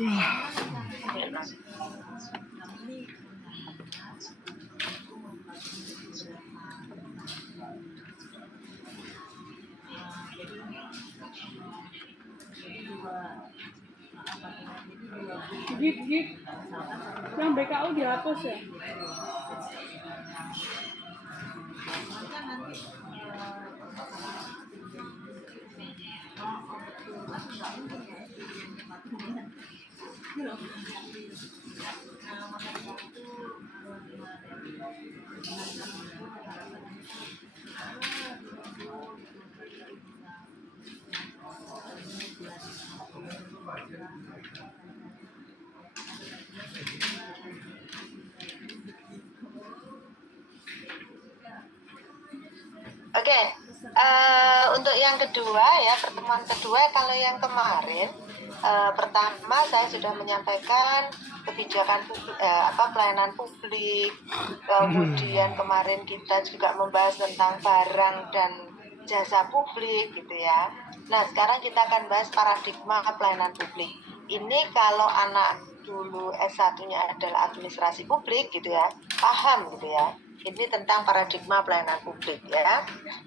Gig yang BKU dihapus ya. Oke, untuk yang kedua ya, pertemuan kedua, kalau yang kemarin pertama saya sudah menyampaikan kebijakan pelayanan publik, kemudian kemarin kita juga membahas tentang barang dan jasa publik gitu ya. Nah, sekarang kita akan bahas paradigma pelayanan publik. Ini kalau anak dulu S1-nya adalah administrasi publik gitu ya, paham gitu ya. Ini tentang paradigma pelayanan publik ya.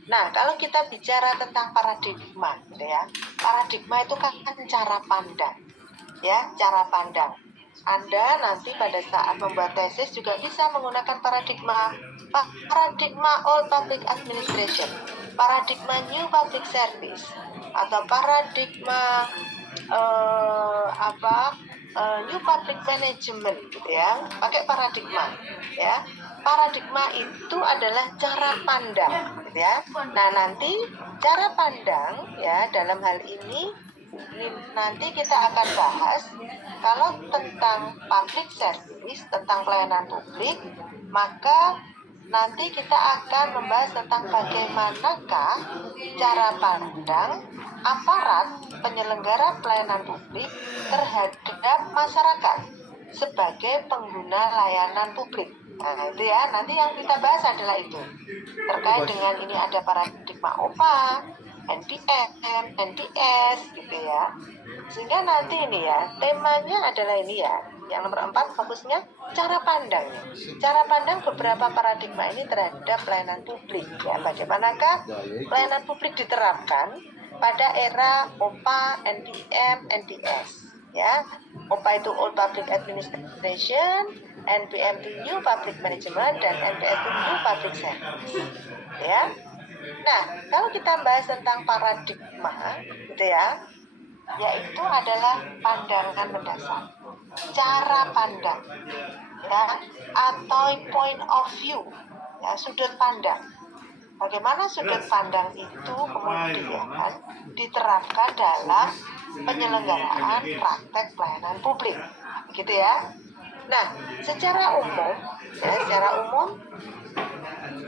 Nah, kalau kita bicara tentang paradigma gitu ya, paradigma itu kan cara pandang ya, cara pandang. Anda nanti pada saat membuat tesis juga bisa menggunakan paradigma old public administration, paradigma new public service, atau paradigma new public management gitu ya, pakai paradigma ya. Paradigma itu adalah cara pandang gitu ya. Nah, nanti cara pandang ya, dalam hal ini nanti kita akan bahas kalau tentang public service, tentang pelayanan publik, maka nanti kita akan membahas tentang bagaimanakah cara pandang aparat penyelenggara pelayanan publik terhadap masyarakat sebagai pengguna layanan publik. Nah, itu ya, nanti yang kita bahas adalah itu. Terkait dengan ini ada paradigma OPA, NPM, NPS gitu ya. Sehingga nanti ini ya, temanya adalah ini ya. Yang nomor 4 fokusnya cara pandang. Cara pandang beberapa paradigma ini terhadap pelayanan publik ya. Bagaimanakah pelayanan publik diterapkan pada era OPA, NPM, NPS ya. OPA itu Old Public Administration, NPM itu New Public Management, dan NPS itu New Public Service ya. Nah, kalau kita bahas tentang paradigma gitu ya, yaitu adalah pandangan mendasar, cara pandang ya, atau point of view ya, sudut pandang. Bagaimana sudut pandang itu kemudian diterapkan dalam penyelenggaraan praktek pelayanan publik gitu ya. Nah, secara umum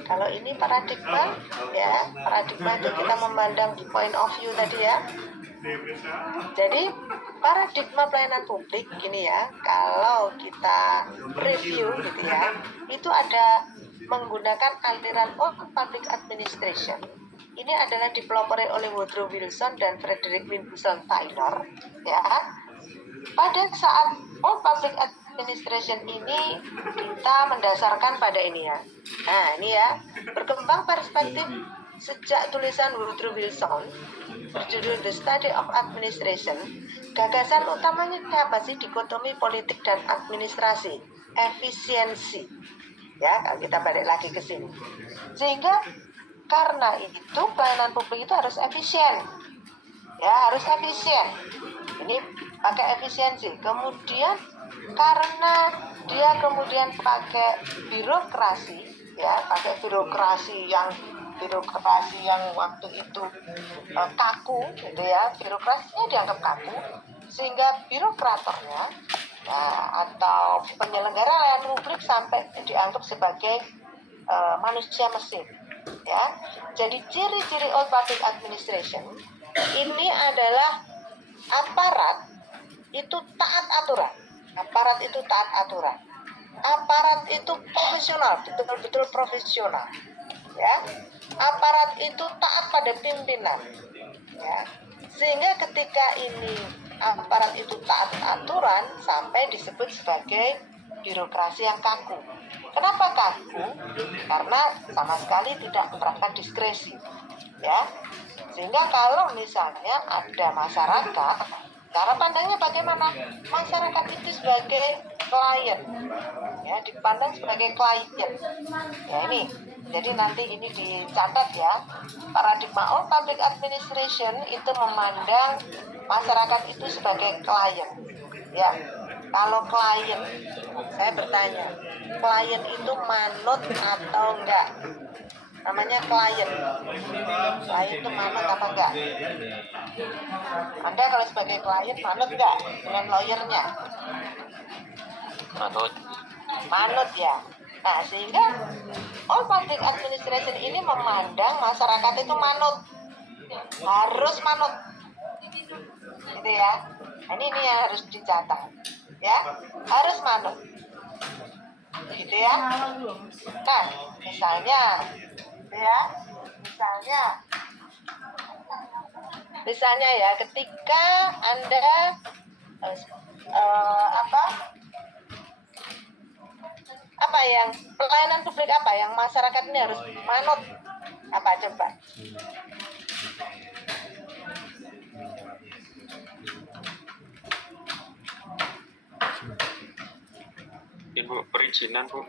kalau ini paradigma ya, paradigma itu kita memandang di point of view tadi ya. Jadi paradigma pelayanan publik gini ya, kalau kita review gitu ya, itu ada menggunakan aliran Old Public Administration. Ini adalah dipelopori oleh Woodrow Wilson dan Frederick Winslow Taylor ya. Pada saat Old Public Administration ini kita mendasarkan pada ini ya. Nah, ini ya, berkembang perspektif sejak tulisan Woodrow Wilson berjudul The Study of Administration. Gagasan utamanya apa sih? Dikotomi politik dan administrasi, efisiensi. Ya, kalau kita balik lagi ke sini. Sehingga karena itu pelayanan publik itu harus efisien. Ya, harus efisien. Ini pakai efisiensi. Kemudian karena dia kemudian pakai birokrasi, ya, pakai birokrasi yang waktu itu kaku gitu ya, birokrasinya dianggap kaku, sehingga birokratornya atau penyelenggara layanan publik sampai dianggap sebagai manusia mesin ya. Jadi ciri-ciri Old Public Administration ini adalah aparat itu taat aturan, aparat itu profesional, betul-betul profesional ya. Aparat itu taat pada pimpinan ya. Sehingga ketika ini aparat itu taat aturan sampai disebut sebagai birokrasi yang kaku. Kenapa kaku? Karena sama sekali tidak menerapkan diskresi, ya. Sehingga kalau misalnya ada masyarakat, cara pandangnya bagaimana? Masyarakat itu sebagai klien, ya, dipandang sebagai klien. Ya ini, jadi nanti ini dicatat ya. Paradigma all public administration itu memandang masyarakat itu sebagai klien. Ya, kalau klien, saya bertanya, klien itu manut atau enggak? Namanya klien. Klien itu manut apa enggak? Anda kalau sebagai klien manut enggak dengan lawyernya? Manut ya. Nah, sehingga all public administration ini memandang masyarakat itu manut, harus manut, gitu ya. Ini yang harus dicatat, ya, harus manut, gitu ya. Nah, misalnya, ya, misalnya ya, ketika Anda apa yang pelayanan publik apa yang masyarakat ini harus manut, apa coba? Ibu, perizinan Bu.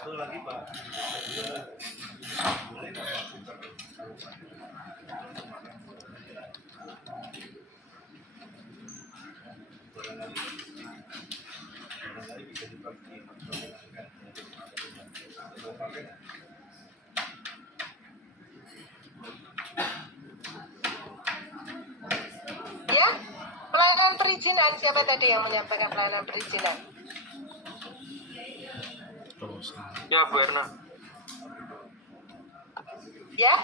Satu lagi Pak. Barangkali bisa dipakai Ya, pelayanan perizinan, siapa tadi yang menyampaikan pelayanan perizinan? Ya Bu Erna. Ya,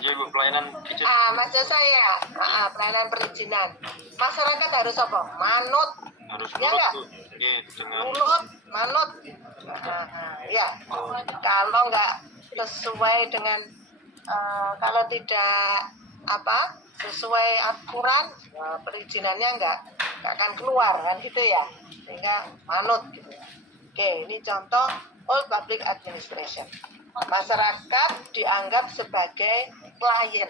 Ya Bu, pelayanan perizinan. maksud saya, pelayanan perizinan. Masyarakat harus apa? Manut, Harus ya nurut nggak? Bu. Iya, dengan Nurut, manut. Ya, kalau nggak sesuai dengan, kalau tidak sesuai aturan, perizinannya nggak akan keluar kan gitu ya, sehingga manut gitu. Oke, ini contoh all public administration. Masyarakat dianggap sebagai klien,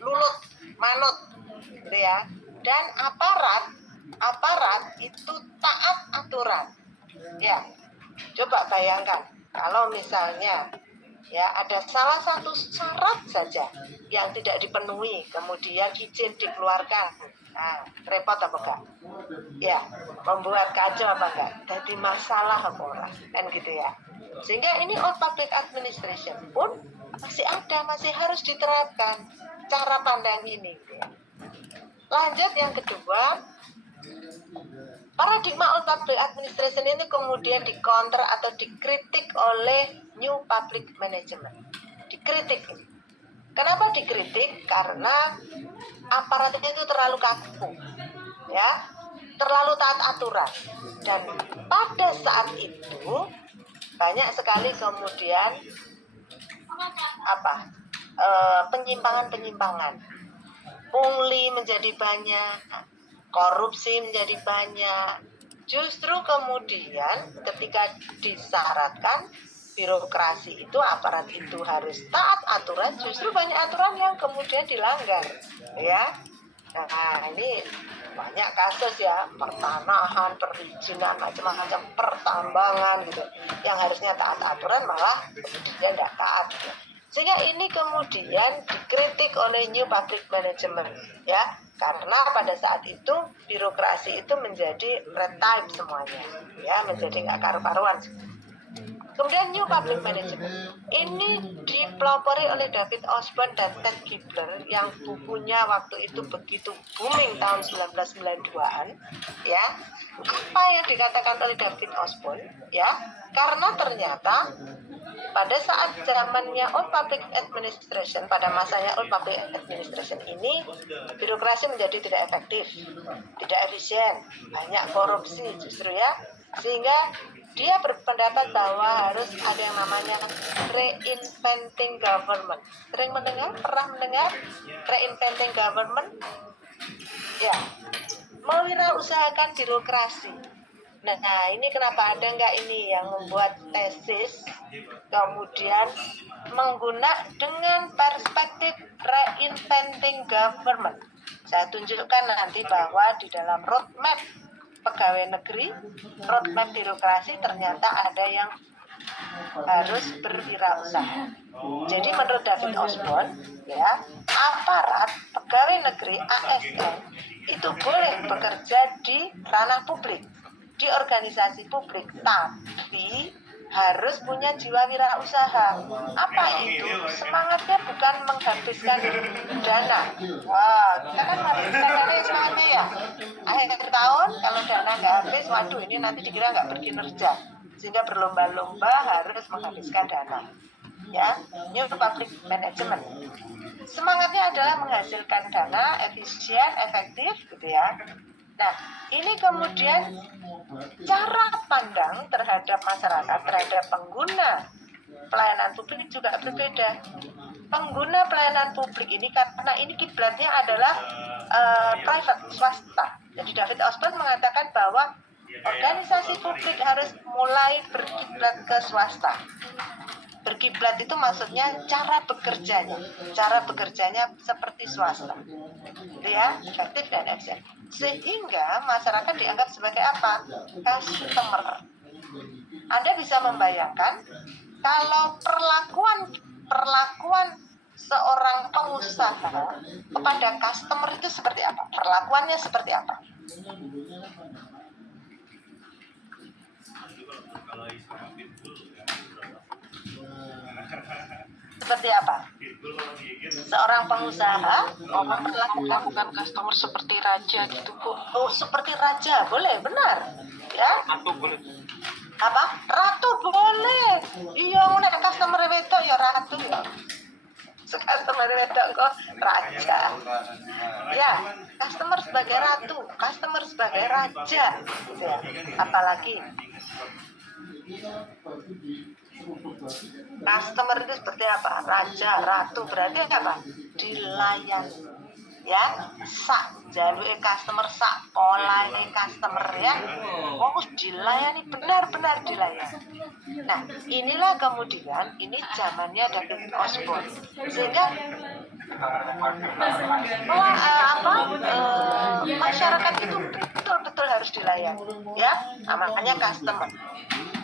nurut, manut, gitu ya. Dan aparat itu taat aturan. Ya, coba bayangkan kalau misalnya ya ada salah satu syarat saja yang tidak dipenuhi, kemudian izin dikeluarkan, repot apa enggak? Ya, membuat kacau apa enggak? Jadi masalah apa enggak? Kan gitu ya. Sehingga ini all public administration pun masih ada, masih harus diterapkan cara pandang ini. Lanjut yang kedua, paradigma all public administration ini kemudian dikonter atau dikritik oleh new public management. Dikritik. Kenapa dikritik? Karena aparat itu terlalu kaku, ya, terlalu taat aturan. Dan pada saat itu banyak sekali kemudian penyimpangan-penyimpangan. Pungli menjadi banyak, korupsi menjadi banyak. Justru kemudian ketika disyaratkan birokrasi itu, aparat itu harus taat aturan, justru banyak aturan yang kemudian dilanggar, ya. Nah, ini banyak kasus ya, pertanahan, perizinan, macam-macam, pertambangan gitu, yang harusnya taat aturan malah kemudian tidak taat gitu. Sehingga ini kemudian dikritik oleh New Public Management, ya, karena pada saat itu birokrasi itu menjadi red tape semuanya, ya, menjadi nggak karu-karuan. Kemudian New Public Management ini dipelopori oleh David Osborne dan Ted Gibler yang bukunya waktu itu begitu booming tahun 1992-an, ya. Apa yang dikatakan oleh David Osborne, ya, karena ternyata pada saat zamannya Old Public Administration, pada masanya Old Public Administration ini, birokrasi menjadi tidak efektif, tidak efisien, banyak korupsi justru, ya, sehingga dia berpendapat bahwa harus ada yang namanya reinventing government. Sering mendengar? Pernah mendengar reinventing government? Ya, mewirausahakan birokrasi. Nah, ini kenapa ada nggak ini yang membuat tesis, kemudian dengan perspektif reinventing government. Saya tunjukkan nanti bahwa di dalam roadmap pegawai negeri, roadmap birokrasi ternyata ada yang harus berwirausaha. Jadi menurut David Osborne, ya, aparat pegawai negeri ASN itu boleh bekerja di ranah publik, di organisasi publik, tapi harus punya jiwa wirausaha. Apa itu? Semangatnya bukan menghabiskan dana. Wah, kita kan menghabiskan dana ya semangatnya, ya. Akhir tahun kalau dana nggak habis, waduh, ini nanti dikira nggak berkinerja, sehingga berlomba-lomba harus menghabiskan dana. Ya, New Public Management. Semangatnya adalah menghasilkan dana efisien, efektif, gitu ya. Nah, ini kemudian cara pandang terhadap masyarakat, terhadap pengguna pelayanan publik juga berbeda. Pengguna pelayanan publik ini, karena ini kiblatnya adalah private, swasta. Jadi David Osborne mengatakan bahwa organisasi publik harus mulai berkiblat ke swasta. Berkiblat itu maksudnya cara bekerjanya seperti swasta, ya, efektif dan efisien, sehingga masyarakat dianggap sebagai apa? Customer. Anda bisa membayangkan kalau perlakuan seorang pengusaha kepada customer itu seperti apa? Perlakuannya seperti apa? Seperti apa? Seorang pengusaha memperlakukan customer seperti raja gitu, Bu. Oh, seperti raja, boleh, benar. Ya? Ratu boleh. Apa? Ratu boleh. Iya, nek customer wedok ya ratu ya. Customer wedok kok raja. Ya, customer sebagai ratu, customer sebagai raja, gitu ya. Apalagi customer itu seperti apa? Raja, ratu, berarti apa? Dilayani, ya. Sak jaluke customer, sak polahe customer, ya. Fokus dilayani, benar-benar dilayani. Nah, inilah kemudian ini zamannya David Osborne, sehingga masyarakat itu betul-betul harus dilayani, ya. Nah, makanya customer.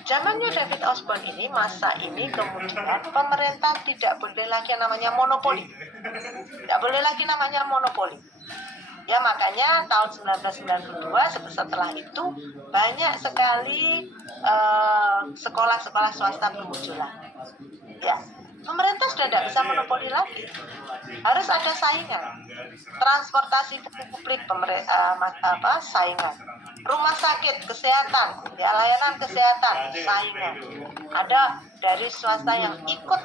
Zamannya David Osborne ini, masa ini kemudian pemerintah tidak boleh lagi yang namanya monopoli. Tidak boleh lagi namanya monopoli. Ya, makanya tahun 1992 setelah itu banyak sekali sekolah-sekolah swasta bermunculan. Ya, pemerintah sudah tidak bisa monopoli lagi. Harus ada saingan. Transportasi publik saingan. Rumah sakit, kesehatan, ya, layanan kesehatan, saingan. Ada dari swasta yang ikut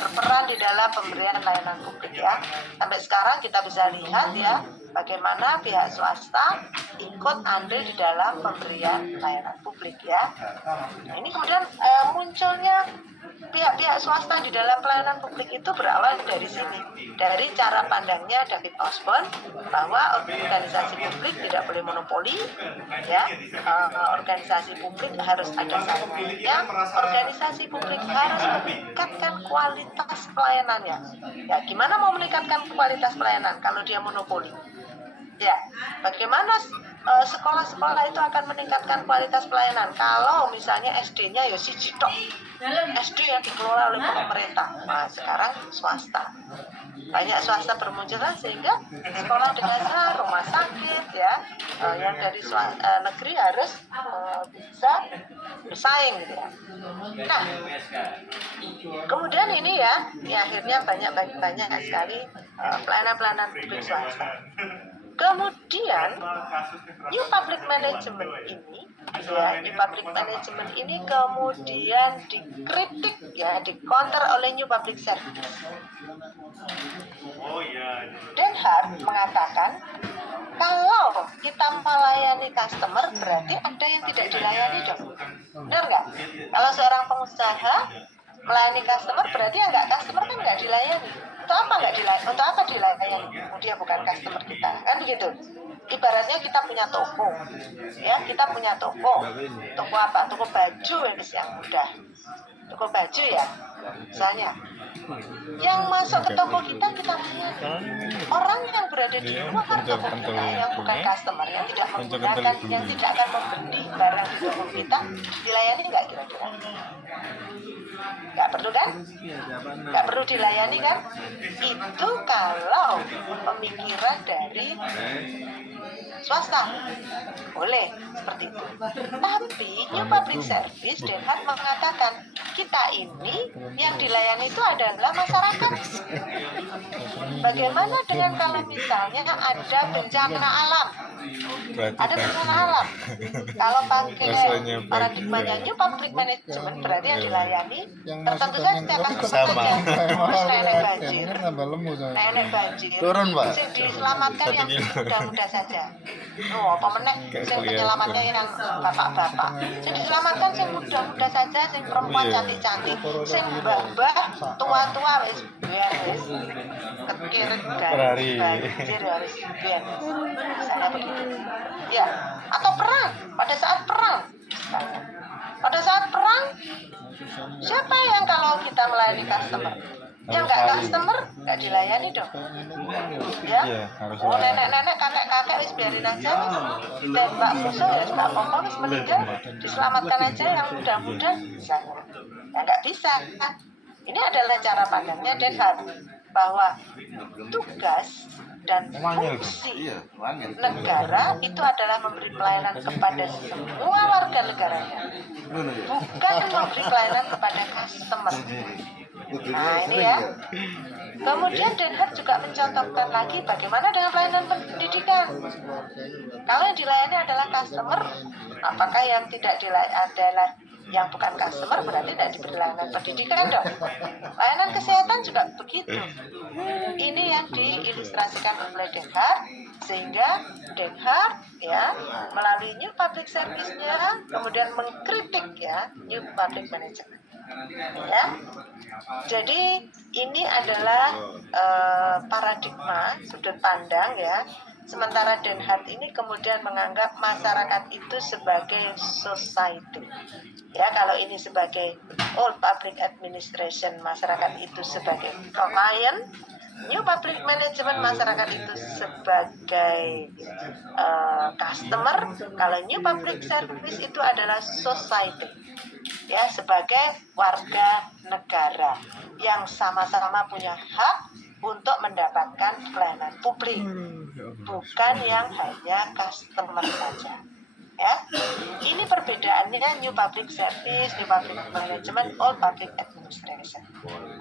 berperan di dalam pemberian layanan publik, ya. Sampai sekarang kita bisa lihat, ya, bagaimana pihak swasta ikut andil di dalam pemberian layanan publik, ya. Nah, ini kemudian munculnya pihak-pihak swasta di dalam pelayanan publik itu berawal dari sini, dari cara pandangnya David Osborne bahwa organisasi publik tidak boleh monopoli, ya. Organisasi publik harus ada saingannya, organisasi publik harus meningkatkan kualitas pelayanannya. Ya, gimana mau meningkatkan kualitas pelayanan kalau dia monopoli? Ya, bagaimana sekolah-sekolah itu akan meningkatkan kualitas pelayanan? Kalau misalnya SD-nya ya siji tok, SD yang dikelola oleh pemerintah. Nah, sekarang swasta. Banyak swasta bermunculan sehingga sekolah dasar, rumah sakit ya, yang dari negeri harus bisa bersaing gitu ya. Nah, kemudian ini akhirnya banyak sekali pelayanan-pelayanan publik swasta. Kemudian New Public Management ini kemudian dikritik ya, dikonter oleh New Public Service. Den Hart mengatakan kalau kita melayani customer berarti ada yang tidak dilayani dong. Benar nggak? Kalau seorang pengusaha melayani customer berarti yang nggak customer kan nggak dilayani. Untuk apa nggak dilayani? Untuk apa dilayani? Dia bukan customer kita, kan begitu. Ibaratnya kita punya toko, ya kita punya toko apa? Toko baju yang mudah, toko baju ya, misalnya. Yang masuk ke toko kita layani. Orang yang berada di luar toko kita, yang bukan customer, yang tidak menggunakan, yang tidak akan membeli barang di toko kita, dilayani nggak kira-kira? Nggak perlu kan? Nggak perlu dilayani kan? Itu kalau pemikiran dari swasta, boleh seperti itu. Tapi New Public Service Den Hart mengatakan kita ini yang dilayani itu adalah masyarakat. Bagaimana dengan kalau misalnya ada bencana alam? Ada bencana alam. Kalau pakai paradigmanya New Public Management berarti yang dilayani tertentu saja akan sama. nenek banjir. Turun, Pak. Yang diselamatkan yang mudah-mudah saja. Oh, apa meneh yang penyelamatnya yang bapak-bapak. Yang diselamatkan yang mudah-mudah saja, yang perempuan cantik-cantik, yang mbah-mbah tua-tua wis beres. Kekirit banjir wis beres. Misalnya begitu. Ya, atau perang, pada saat perang. Pada saat perang, siapa yang kalau kita melayani customer? Yang nggak customer nggak dilayani dong, ya. Oh nenek-nenek, kakek-kakek wis biarin aja, tembak musuh ya nggak apa-apa, wis meninggal diselamatkan aja yang muda-muda, misalnya. Ya nggak bisa. Ini adalah cara pandangnya Den Hart bahwa tugas dan fungsi negara itu adalah memberi pelayanan kepada semua warga negaranya, bukan memberi pelayanan kepada customer. Nah ini ya. Kemudian Den Hart juga mencontohkan lagi bagaimana dengan pelayanan pendidikan. Kalau yang dilayani adalah customer, apakah yang tidak dilayani adalah yang bukan customer berarti tidak diberi layanan pendidikan dong. Layanan kesehatan juga begitu. Ini yang diilustrasikan oleh Den Hart, sehingga Den Hart ya melalui New Public Service-nya kemudian mengkritik ya New Public Management. Ya, jadi ini adalah paradigma sudut pandang ya. Sementara Den Hart ini kemudian menganggap masyarakat itu sebagai society. Ya, kalau ini sebagai old public administration, masyarakat itu sebagai client. New public management, masyarakat itu sebagai customer. Kalau new public service itu adalah society, ya, sebagai warga negara yang sama-sama punya hak untuk mendapatkan pelayanan publik, bukan yang hanya customer saja. Ya, ini perbedaannya New Public Service, New Public Management, Old Public Administration.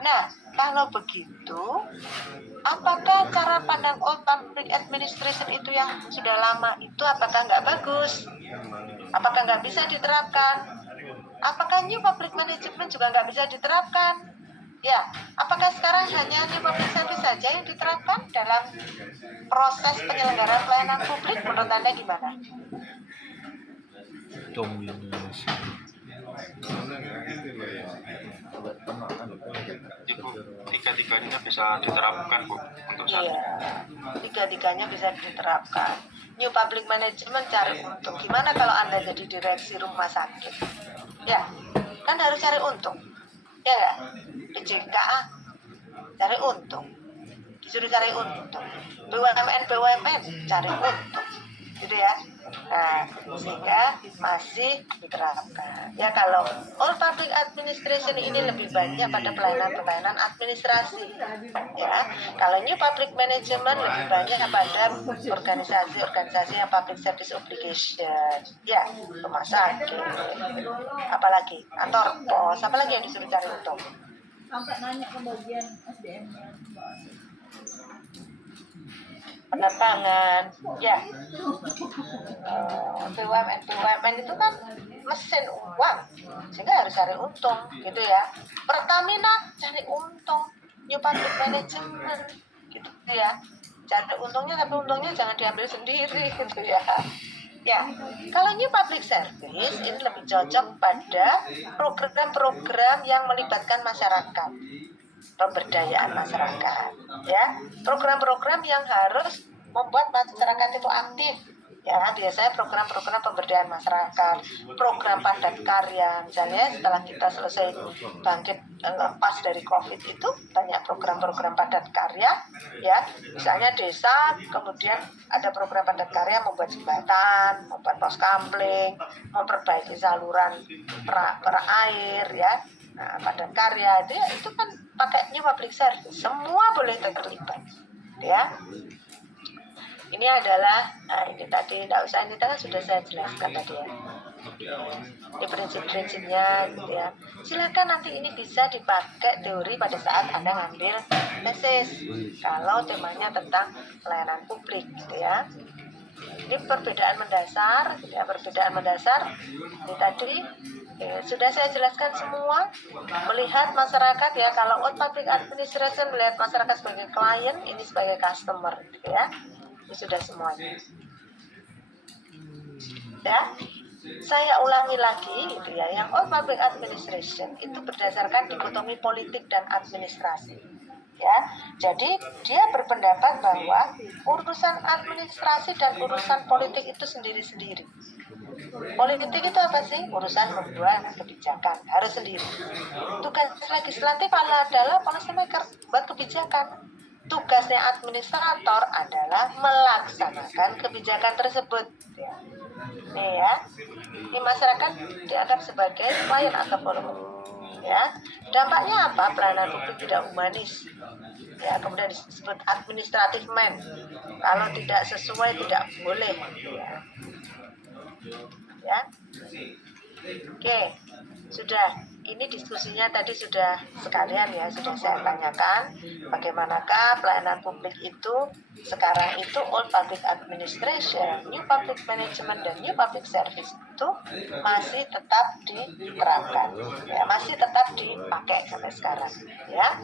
Nah, kalau begitu, apakah cara pandang Old Public Administration itu yang sudah lama itu apakah nggak bagus? Apakah nggak bisa diterapkan? Apakah New Public Management juga nggak bisa diterapkan? Ya, apakah sekarang hanya New Public Service saja yang diterapkan dalam proses penyelenggaraan pelayanan publik? Menurut Anda gimana? Ibu, tiga-tiganya bisa diterapkan, Bu, untuk saat ini. Iya, tiga-tiganya bisa diterapkan. New Public Management cari untung. Gimana kalau Anda jadi direksi rumah sakit? Ya, kan harus cari untung. Ya nggak? PJK cari untung. disuruh cari untung. BUMN cari untung, gitu ya. Nah, sehingga masih diterapkan. Ya, kalau all public administration ini lebih banyak pada pelayanan administrasi. Ya, kalau new public management lebih banyak pada organisasi yang public service obligation. Ya, rumah sakit, apalagi kantor pos, apalagi yang disuruh cari untung. Sampai nanya ke bagian SDM. Penerbangan, ya. BUMN itu kan mesin uang, sehingga harus cari untung, gitu ya. Pertamina cari untung, new public management, gitu ya. Cari untungnya, tapi untungnya jangan diambil sendiri, gitu ya. Ya, kalau new public service ini lebih cocok pada program-program yang melibatkan masyarakat, pemberdayaan masyarakat, ya, program-program yang harus membuat masyarakat itu aktif, ya, biasanya program-program pemberdayaan masyarakat, program padat karya, misalnya setelah kita selesai bangkit lepas dari COVID itu banyak program-program padat karya, ya, misalnya desa, kemudian ada program padat karya membuat jembatan, membuat pos kamling, memperbaiki saluran per air, ya. Nah, padat karya itu kan pakai new public service, semua boleh terlibat, ya. Ini adalah, nah ini tadi tidak usah, ini kan sudah saya jelaskan tadi ya. Ini prinsip-prinsipnya, gitu ya. Silakan nanti ini bisa dipakai teori pada saat Anda ngambil tesis, kalau temanya tentang pelayanan publik, gitu ya. Ini perbedaan mendasar, gitu ya. Perbedaan mendasar ini tadi sudah saya jelaskan semua. Melihat masyarakat, ya, kalau all public administration melihat masyarakat sebagai klien, ini sebagai customer, gitu ya. Ini sudah semuanya, ya. Saya ulangi lagi, gitu ya, yang all public administration itu berdasarkan dikotomi politik dan administrasi, ya. Jadi dia berpendapat bahwa urusan administrasi dan urusan politik itu sendiri-sendiri. Politik itu apa sih? Urusan membuat kebijakan, harus sendiri. Tugas legislatif adalah policy maker, buat kebijakan. Tugasnya administrator adalah melaksanakan kebijakan tersebut. Nih ya, ini masyarakat dianggap sebagai klien atau follower. Ya, dampaknya apa? Pelayanan publik tidak humanis. Ya, kemudian disebut administrative man. Kalau tidak sesuai tidak boleh. Ya. Oke, sudah. Ini diskusinya tadi sudah sekalian ya, sudah saya tanyakan bagaimanakah pelayanan publik itu sekarang itu all public administration, new public management, dan new public service itu masih tetap diterapkan, ya, masih tetap dipakai sampai sekarang, ya.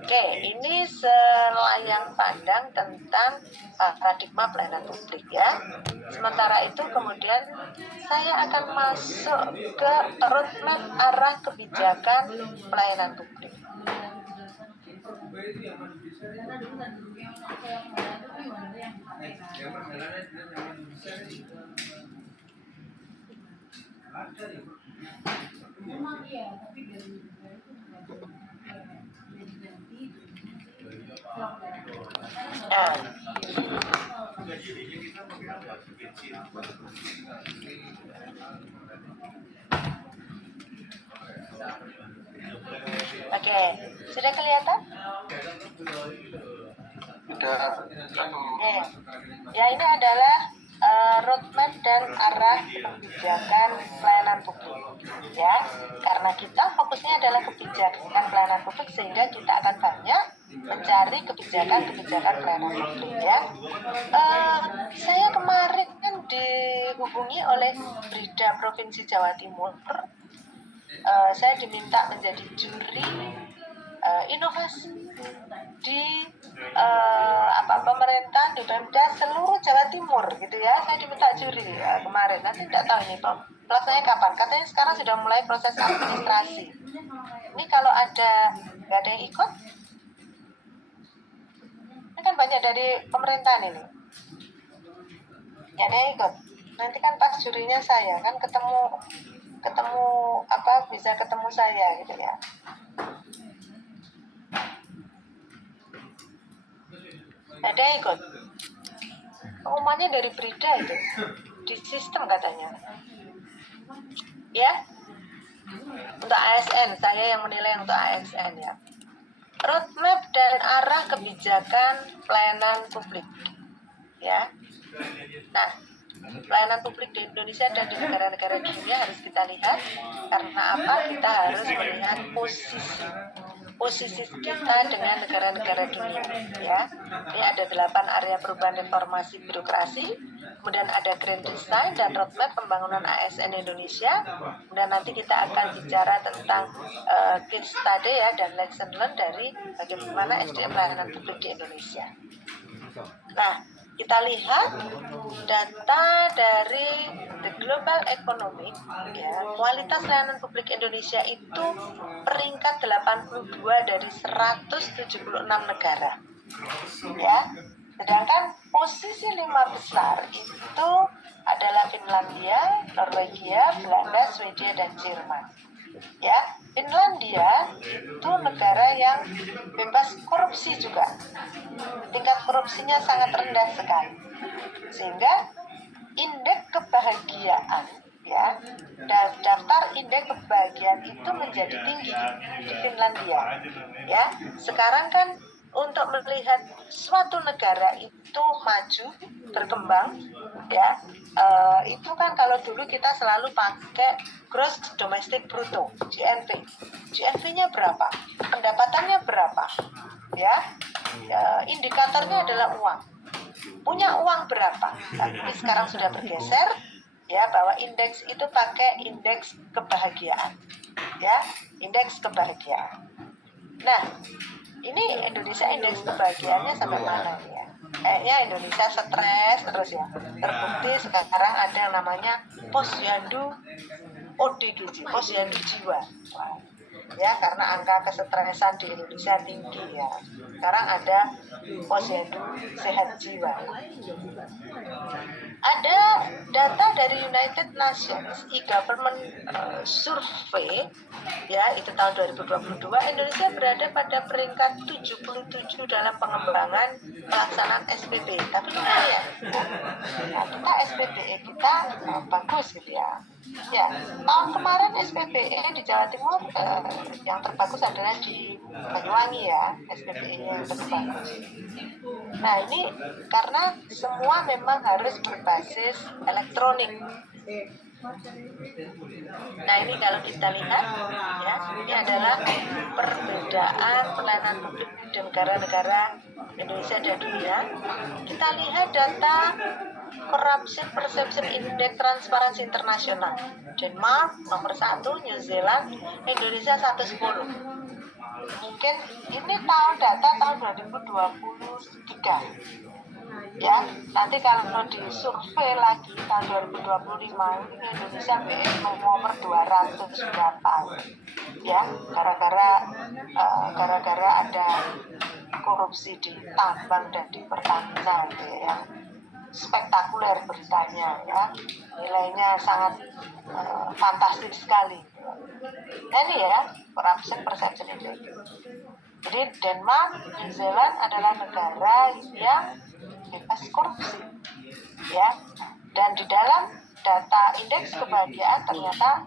Oke, ini selayang pandang tentang paradigma pelayanan publik, ya. Sementara itu kemudian saya akan masuk ke roadmap arah kebijakan pelayanan publik. Nah, oke, sudah kelihatan? Ya, ini adalah roadmap dan arah kebijakan pelayanan publik, ya. Karena kita fokusnya adalah kebijakan pelayanan publik, sehingga kita akan banyak mencari kebijakan-kebijakan pelayanan publik, ya. Saya kemarin kan dihubungi oleh Brida Provinsi Jawa Timur. Saya diminta menjadi juri inovasi di pemerintah di Pemda seluruh Jawa Timur, gitu ya. Saya diminta juri kemarin. Nanti tidak tahu ini pelaksananya kapan. Katanya sekarang sudah mulai proses administrasi. Ini kalau nggak ada yang ikut, ini kan banyak dari pemerintahan ini. Nggak ada yang ikut. Nanti kan pas jurinya saya kan ketemu bisa ketemu saya, gitu ya. Ada yang ikut. Pengumumannya dari Brida itu di sistem katanya. Ya, untuk ASN saya yang menilai untuk ASN ya. Roadmap dan arah kebijakan pelayanan publik. Ya. Nah, pelayanan publik di Indonesia dan di negara-negara dunia harus kita lihat. Karena apa? Kita harus melihat posisi kita dengan negara-negara dunia. Ya, ini ada 8 area perubahan reformasi birokrasi. Kemudian ada Grand Design dan Roadmap pembangunan ASN Indonesia. Kemudian nanti kita akan bicara tentang case study ya dan lesson learned dari bagaimana SDM pelayanan publik di Indonesia. Nah, kita lihat data dari The Global Economic, ya, kualitas layanan publik Indonesia itu peringkat 82 dari 176 negara. Ya, sedangkan posisi 5 besar itu adalah Finlandia, Norwegia, Belanda, Swedia, dan Jerman. Ya, Finlandia itu negara yang bebas korupsi juga. Tingkat korupsinya sangat rendah sekali. Sehingga indeks kebahagiaan ya, daftar indeks kebahagiaan itu menjadi tinggi di Finlandia. Ya, sekarang kan untuk melihat suatu negara itu maju, berkembang, ya, itu kan kalau dulu kita selalu pakai Gross Domestic Bruto, GNP. GNP-nya berapa? Pendapatannya berapa? Ya, indikatornya adalah uang. Punya uang berapa? Tapi sekarang sudah bergeser, ya, bahwa indeks itu pakai indeks kebahagiaan, ya, indeks kebahagiaan. Nah, ini Indonesia indeks kebahagiaannya sampai mana ya? Kayaknya Indonesia stres terus ya. Terbukti sekarang ada yang namanya Posyandu ODGJ, Posyandu Jiwa. Wah, ya, karena angka kesetresan di Indonesia tinggi ya. Sekarang ada Posyandu Sehat Jiwa. Ada data dari United Nations e-government survey ya, itu tahun 2022, Indonesia berada pada peringkat 77 dalam pengembangan pelaksanaan SPP. Tapi lumayan. Nah, kita SPPE kita bagus gitu ya. Ya, tahun kemarin SPPE di Jawa Timur yang terbagus adalah di Banyuwangi ya, SPPE yang terbagus. Nah, ini karena semua memang harus berbasis elektronik. Nah, ini kalau kita lihat ya, ini adalah perbedaan pelayanan publik di negara-negara Indonesia dan dunia. Kita lihat data Corruption Perception Index Transparansi Internasional. Denmark nomor 1, New Zealand, Indonesia 110. Mungkin ini data tahun 2023. Ya, nanti kalau disurvei lagi tahun 2025 ini Indonesia BS nomor 200 berapa? Ya, gara-gara ada korupsi di tambang dan di Pertamina gitu ya. Spektakuler beritanya ya, nilainya sangat fantastis sekali. Nah, ini ya Corruption Perception Index. Jadi Denmark, New Zealand adalah negara yang bebas korupsi, ya. Dan di dalam data indeks kebahagiaan ternyata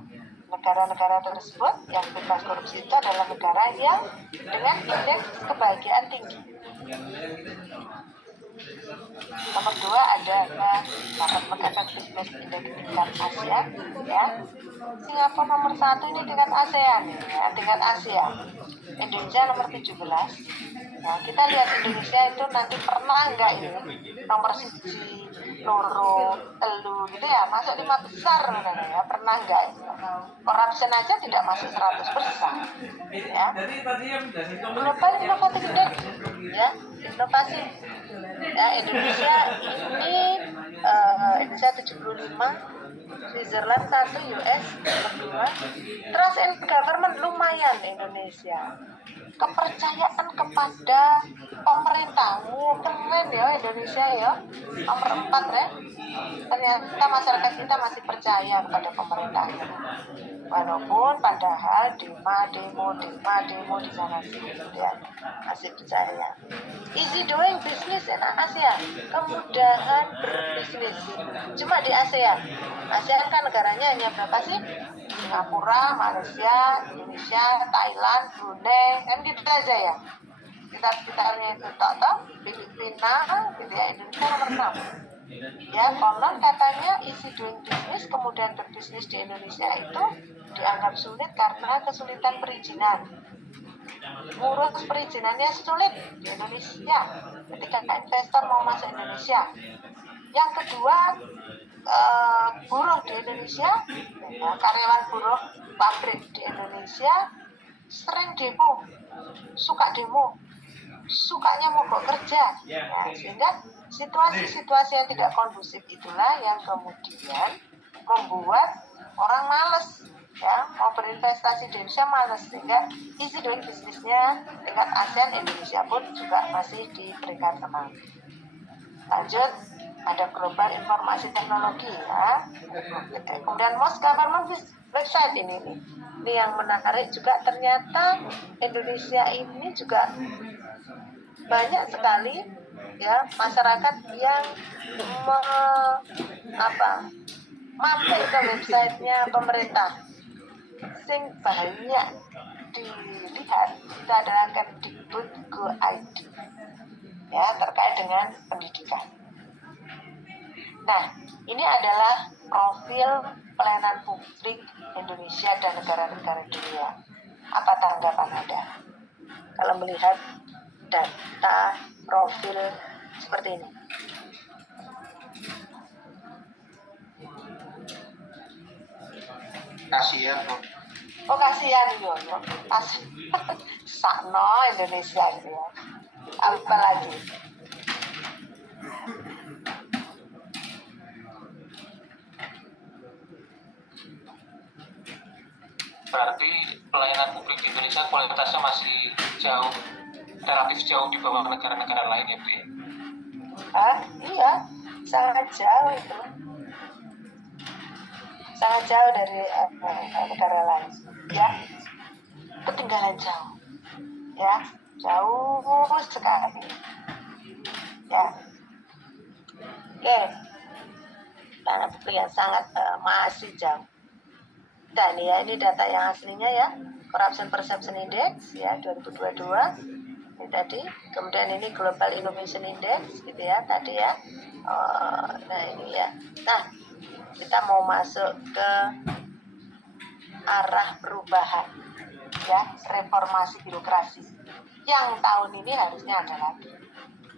negara-negara tersebut yang bebas korupsi itu adalah negara yang dengan indeks kebahagiaan tinggi. Nomor 2 ada Government Effectiveness Index tingkat ASEAN, ya. Singapura nomor 1 ini tingkat ASEAN, ya, tingkat Asia. Indonesia nomor 17. Nah, kita lihat Indonesia itu nanti pernah enggak ini nomor 1, loro, telu gitu ya, masuk 5 besar ya, pernah enggak? Corruption aja tidak masuk 100%. Ya. Global Innovative Index, ya, inovasi. Ya, Indonesia ini Indonesia 75, Switzerland 1, US 2. Trust in government lumayan Indonesia. Kepercayaan kepada pemerintah keren ya Indonesia ya, nomor 4 ya. Ternyata masyarakat kita masih percaya kepada pemerintah. Walaupun padahal demo di sana sini ya, masih percaya. Easy doing business in ASEAN, kemudahan berbisnis. Cuma di ASEAN. ASEAN kan negaranya hanya berapa sih? Singapura, Malaysia, Indonesia, Thailand, Brunei, kan gitu aja ya. Sekitarnya itu tak Filipina, gitu ya, Indonesia nomor 6. Ya, konon katanya easy doing business, kemudian berbisnis di Indonesia itu dianggap sulit karena kesulitan perizinan. Ngurus perizinannya sulit di Indonesia ketika investor mau masuk Indonesia. Yang kedua, buruh di Indonesia, ya, karyawan buruh pabrik di Indonesia sering demo, sukanya mogok kerja, nah, sehingga situasi-situasi yang tidak kondusif itulah yang kemudian membuat orang males ya mau berinvestasi di Indonesia, males, sehingga easy doing bisnisnya tingkat ASEAN Indonesia pun juga masih di peringkat 6. Lanjut, ada global informasi teknologi ya. Kemudian most government website ini yang menarik juga, ternyata Indonesia ini juga banyak sekali ya masyarakat yang mampir ke websitenya pemerintah. Sing banyak dilihat itu adalah Kemdikbud.go.id ya, terkait dengan pendidikan. Nah, ini adalah profil pelayanan publik Indonesia dan negara-negara dunia. Apa tanggapan Anda kalau melihat data profil seperti ini? Kasihan kok. Oh, kasihan yo. Sakno Indonesia gitu ya. Apa lagi? Berarti pelayanan publik di Indonesia kualitasnya masih relatif jauh di bawah negara-negara lain ya, Bu? Iya, sangat jauh itu. Sangat jauh dari negara lain. Ya, ketinggalan jauh. Ya, jauh sekali. Ya. Oke. Pelayanan publik yang sangat masih jauh. Dan ya, ini data yang aslinya ya, Corruption Perception Index ya 2022 ini tadi. Kemudian ini Global Innovation Index gitu ya tadi ya. Nah ini ya. Nah, kita mau masuk ke arah perubahan ya, reformasi birokrasi yang tahun ini harusnya ada lagi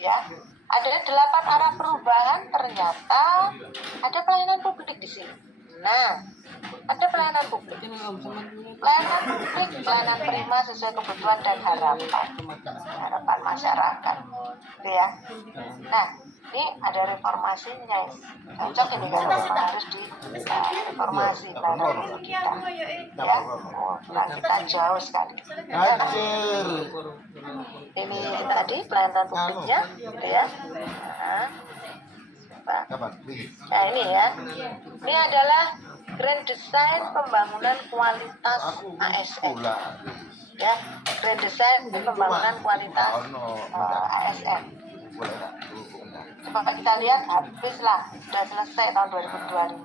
ya. Ada 8 arah perubahan, ternyata ada pelayanan publik di sini. Nah, ada pelayanan publik, pelayanan prima sesuai kebutuhan dan harapan masyarakat, gitu ya. Nah, ini ada reformasinya, cocok ini kan, harus di reformasi pelayanan publik kita, ya. Nah, kita jauh sekali. Ini tadi pelayanan publiknya, gitu ya. Nah ini ya, ini adalah Grand Design Pembangunan Kualitas ASN ya, Grand Design Pembangunan Kualitas ASN. Coba kita lihat, habislah, sudah selesai tahun 2025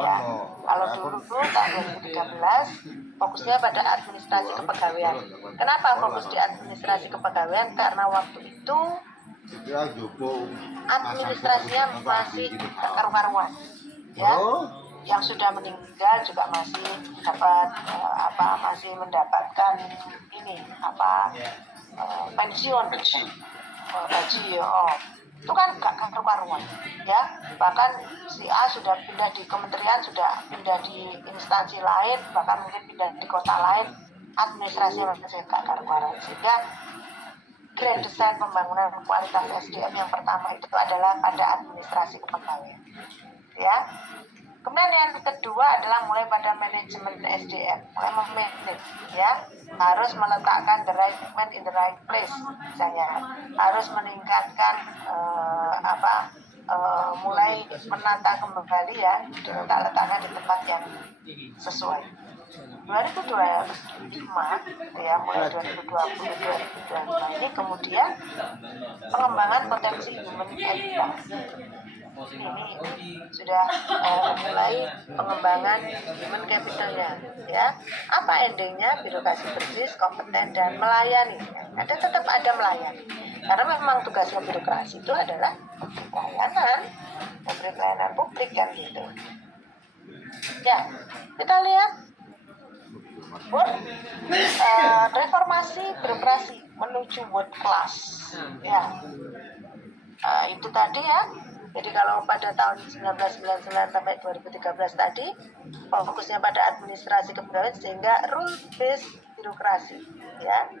ya. Kalau dulu tahun 2013 fokusnya pada administrasi kepegawaian. Kenapa fokus di administrasi kepegawaian? Karena waktu itu administrasinya masih karu-karuan ya, yang sudah meninggal juga masih dapat masih mendapatkan ini pensiun gaji itu kan gak karu-karuan ya. Bahkan si A sudah pindah di kementerian, sudah pindah di instansi lain, bahkan mungkin pindah di kota lain, administrasinya masih gak karu-karuan. Sehingga Grand Design Pembangunan Kualitas SDM yang pertama itu adalah pada administrasi kepegawaian. Ya. Kemudian yang kedua adalah mulai pada manajemen SDM, mulai memanage, ya, harus meletakkan the right man in the right place, misalnya harus meningkatkan mulai menata kembali ya, diletakkan di tempat yang sesuai. 2025 ya, mulai 2020-2025 ini kemudian pengembangan potensi human capital. Ini sudah mulai pengembangan human capitalnya, ya. Apa endingnya? Birokrasi bersih, kompeten dan melayani. Ada tetap ada melayani, karena memang tugasnya birokrasi itu adalah memberi pelayanan publik kan gitu. Ya, kita lihat reformasi birokrasi menuju world class. Ya, itu tadi ya. Jadi kalau pada tahun 1999 sampai 2013 tadi fokusnya pada administrasi kepegawaian sehingga rule based birokrasi, ya.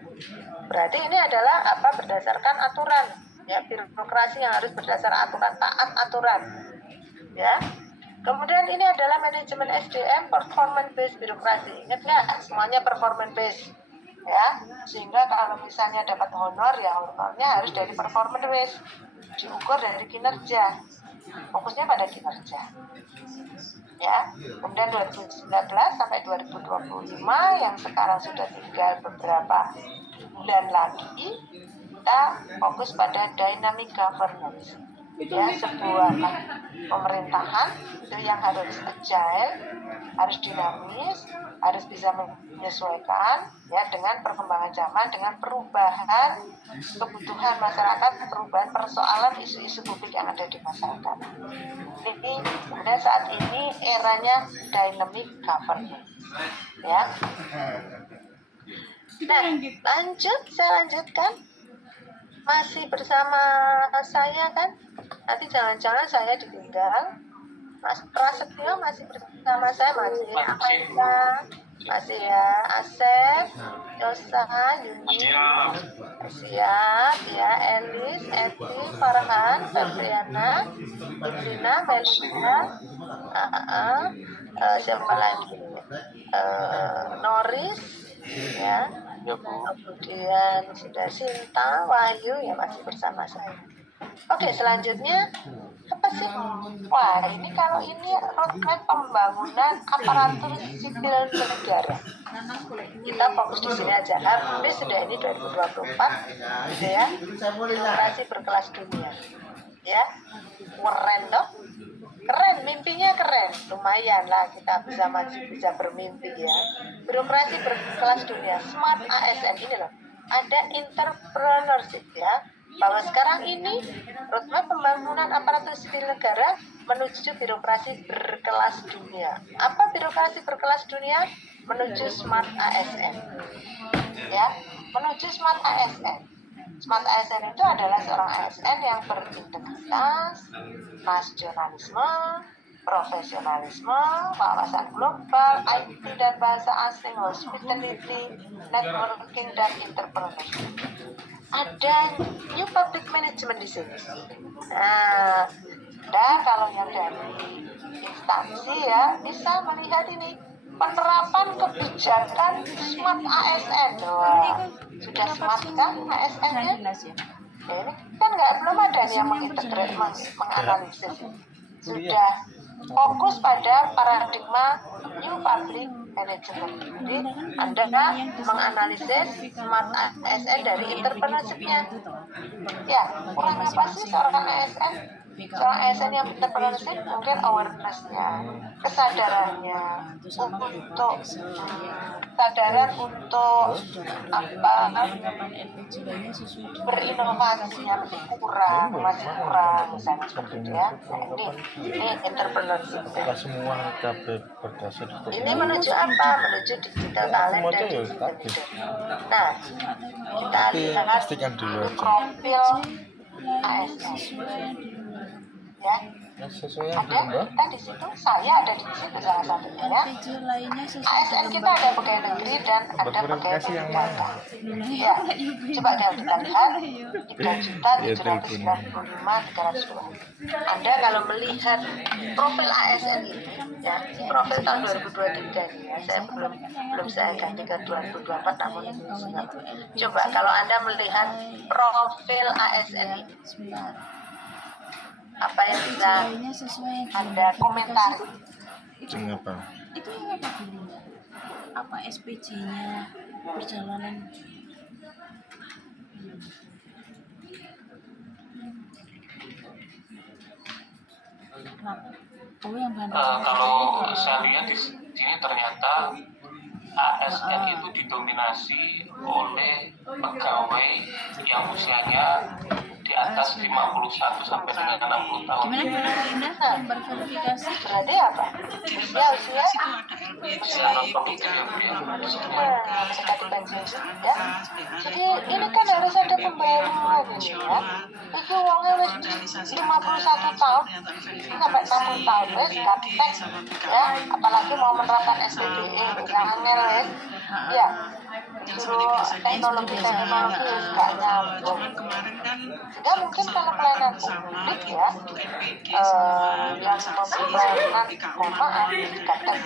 Berarti ini adalah berdasarkan aturan, ya, birokrasi yang harus berdasar aturan, taat aturan, ya. Kemudian ini adalah manajemen SDM, performance based birokrasi. Ingat nggak? Semuanya performance based, ya. Sehingga kalau misalnya dapat honor, ya honornya harus dari performance based, diukur dari kinerja, fokusnya pada kinerja, ya. Kemudian 2019 sampai 2025 yang sekarang sudah tinggal beberapa bulan lagi, kita fokus pada dynamic governance, ya, sebuah pemerintahan itu yang harus agile, harus dinamis, harus bisa menyesuaikan, ya, dengan perkembangan zaman, dengan perubahan kebutuhan masyarakat, perubahan persoalan isu-isu publik yang ada di masyarakat. Ini kemudian saat ini eranya dynamic governance, ya. Nah, saya lanjutkan. Masih bersama saya kan? Nanti jangan-jangan saya ditinggal. Mas Prasetyo masih bersama saya, masih Amalia, masih ya, Asep, Yosa, Yuni, siap ya, Elis, Eti, Farhan, Febriana, Indrina, Melina, siapa lagi? Noris, ya. Kemudian sudah Sinta, Wahyu, ya, masih bersama saya. Oke, selanjutnya apa sih? Wah, ini kalau ini roadmap pembangunan aparatur sipil negara. Kita fokus di sini aja. Habis sudah ini 2024, gitu ya. Birokrasi berkelas dunia, ya. Keren toh? Keren, mimpinya keren. Lumayan lah kita bisa maju, bisa bermimpi, ya. Birokrasi berkelas dunia, smart ASN ini loh. Ada entrepreneurship, ya. Bahwa sekarang ini roadmap pembangunan aparatur sipil negara menuju birokrasi berkelas dunia. Apa birokrasi berkelas dunia? Menuju smart ASN, ya, menuju smart ASN. Smart ASN itu adalah seorang ASN yang berintegritas, nasionalisme, profesionalisme, wawasan global, IT dan bahasa asing, hospitality, networking, dan entrepreneurship. Ada new public management di sini. Nah, kalau yang dari instansi, ya, bisa melihat ini penerapan kebijakan smart ASN. Wah, sudah smart kan ASN-nya? Ya, ini kan belum ada nih yang mengintegrate, menganalisis. Sudah fokus pada paradigma new public management. Jadi Anda menganalisis smart ASN dari entrepreneurship-nya. Ya, kurang apa sih seorang ASN? Seorang ASN yang entrepreneurship mungkin awareness-nya, kesadarannya untuk kesadaran untuk berinovasinya masih kurang misalnya seperti itu, ya. Nah, ini entrepreneurship. Semua KB berdasar. Ini menuju apa? Menuju digital talent dan digital leader. Nah, kita lihat profil ASN, ya. Sesuai yang Ada belum, kan di situ, saya ada di situ salah satunya ya. LPG lainnya sesuai ASN kita ada pegawai negeri dan ada pegawai Berverifikasi yang mana? Ya, coba kalau kita lihat 3.795.302. Anda kalau melihat profil ASN ini, ya, profil tahun 2023 ini ya, saya belum saya ganti ke 2024, namun ini sudah. Coba kalau Anda melihat profil ASN ini, Sebentar. apa yang bisa Lainnya sesuai yang Anda komentari? Mengapa? Itu yang apa dulunya? Apa SPJ-nya, perjalanan? Kenapa? Oh, yang bahan Kalau saya lihat di sini ternyata ASN itu didominasi oleh pegawai yang usianya di atas 51 sampai dengan 60 tahun. gimana Linda? Yang berverifikasi? Berarti apa? Usia Usia non produktif ya, Bu, ya. kita dikaji ya. Jadi ini kan harus ada pembayaran ini ya. Itu uangnya wis 51 tahun sampai 60 tahun wis gaptek ya. Apalagi mau menerapkan SPBE angel wis. Ya. Suruh teknologi wis gak nyambung. Sehingga mungkin kalau pelayanan publik ya yang memberi pelayanan mohon maaf gaptek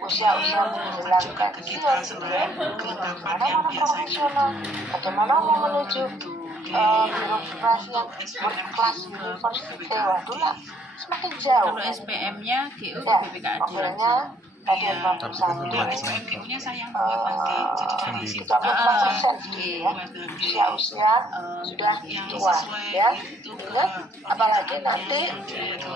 usia-usia menjelang pensiun gitu ya. Bagaimana mau profesional, bagaimana mau menuju birokrasi yang berkelas university, waduh lah semakin jauh. Kalau SPM-nya GU Ya, BPKAD. mobilnya tadi 51 34% ya, usia-usia sudah tua ya. Ingat, apalagi nanti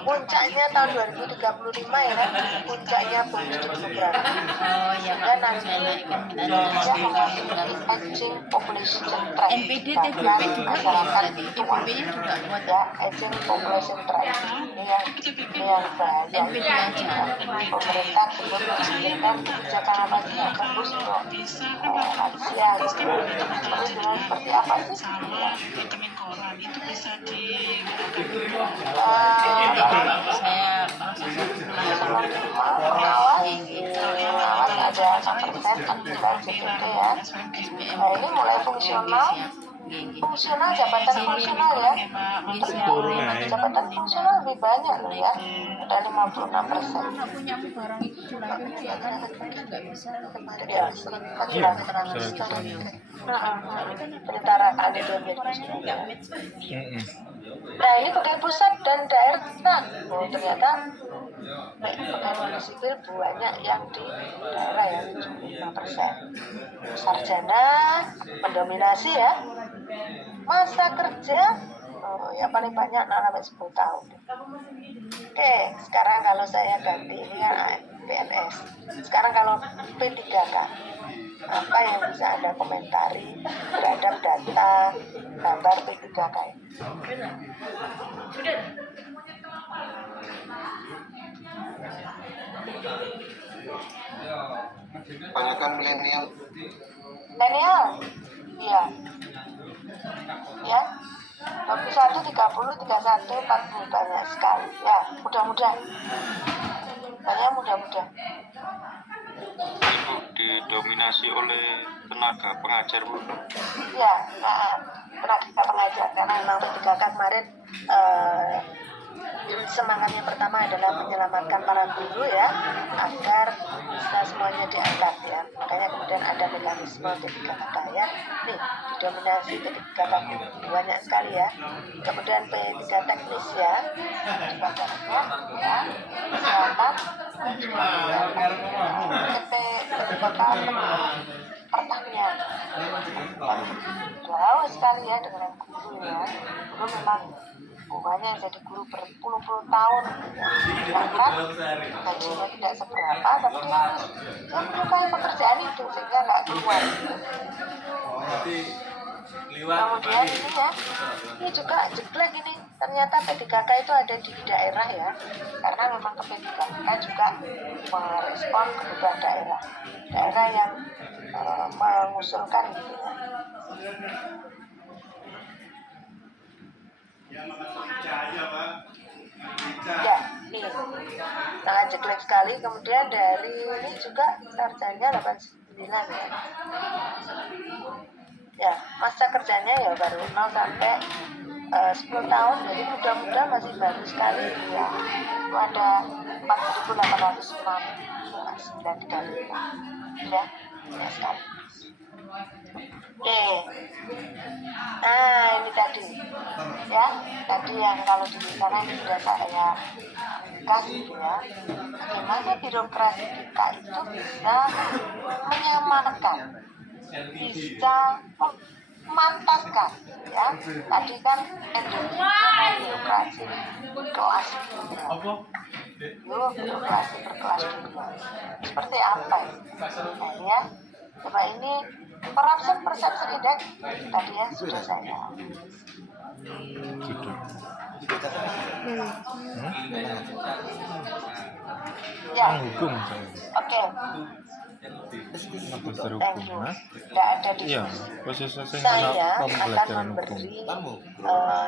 puncaknya tahun 2035 ya, puncaknya bonus demografi. Oh ya Sehingga Pak, nanti saya naikkan Indonesia mengalami aging population trend. NPD TBP juga masyarakat tadi. tua. TBP-nya juga buat Ya, aging population trend ini yang bahaya. NPD aja. Pemerintah belum mengambilkan kebijakan apa sih yang bagus untuk lansia gitu. Perlindungan seperti apa sih? Saya proses pengawas ada 6% anggota JPT ya. Nah ini mulai fungsional jabatan fungsional ya. Jabatan fungsional lebih banyak loh ya, ada 56%. nggak punya barang itu juragan ya kan nggak bisa Ya, penyelenggaraan itu nggak match. Nah ini pegawai pusat dan daerah. Oh ternyata pegawai sipil banyak yang di daerah ya 75%. Sarjana mendominasi ya. Masa kerja yang paling banyak 6 sampai 10 tahun. Oke, sekarang kalau saya ganti ini kan PNS. Sekarang kalau P3K, apa yang bisa Anda komentari terhadap data gambar P3K ini? Kebanyakan milenial. Milenial, iya, ya. 21, 30, 31, 40 banyak sekali. Ya, mudah-mudah. Banyak mudah-mudah. Ibu didominasi oleh tenaga pengajar, Bu. Ya, tenaga pengajar karena memang P3K kemarin semangatnya pertama adalah menyelamatkan para guru ya agar bisa semuanya diangkat ya. Makanya kemudian ada mekanisme P3K ya. Nih, didominasi P3K banyak sekali ya. Kemudian P3 teknis ya, badannya ya, kesehatan, P3K pertanian. Jauh sekali ya dengan guru ya. Guru memang hubungannya jadi guru berpuluh-puluh tahun bahkan gajinya tidak seberapa tapi dia harus menyukai pekerjaan itu sehingga nggak keluar. Kemudian ini ya, ini juga jeblek ini ternyata P3K itu ada di daerah ya, karena memang ke P3K juga merespon kebutuhan daerah yang mengusulkan gitu ya. sangat jelek sekali. Kemudian dari ini juga sarjana 89 ya. Ya, masa kerjanya ya baru 0 sampai 10 tahun, jadi muda-muda masih baru sekali ya. Itu ada 4.809 ya, ya sekali. Oke, nah ini tadi ya, tadi yang kalau di sana ini sudah saya kasih ya, bagaimana birokrasi kita itu bisa menyamarkan, bisa memantaskan ya. Tadi kan endemiknya birokrasi kelas dunia, birokrasi berkelas dunia seperti apa ya? Nah, ya, coba ini corruption perception index tadi ya sudah saya ya. Hukum Oke. magister Thank hukum, you. nah. Tidak ada Iya, diskusi. khusus sing Saya anak akan pembelajaran hukum. memberi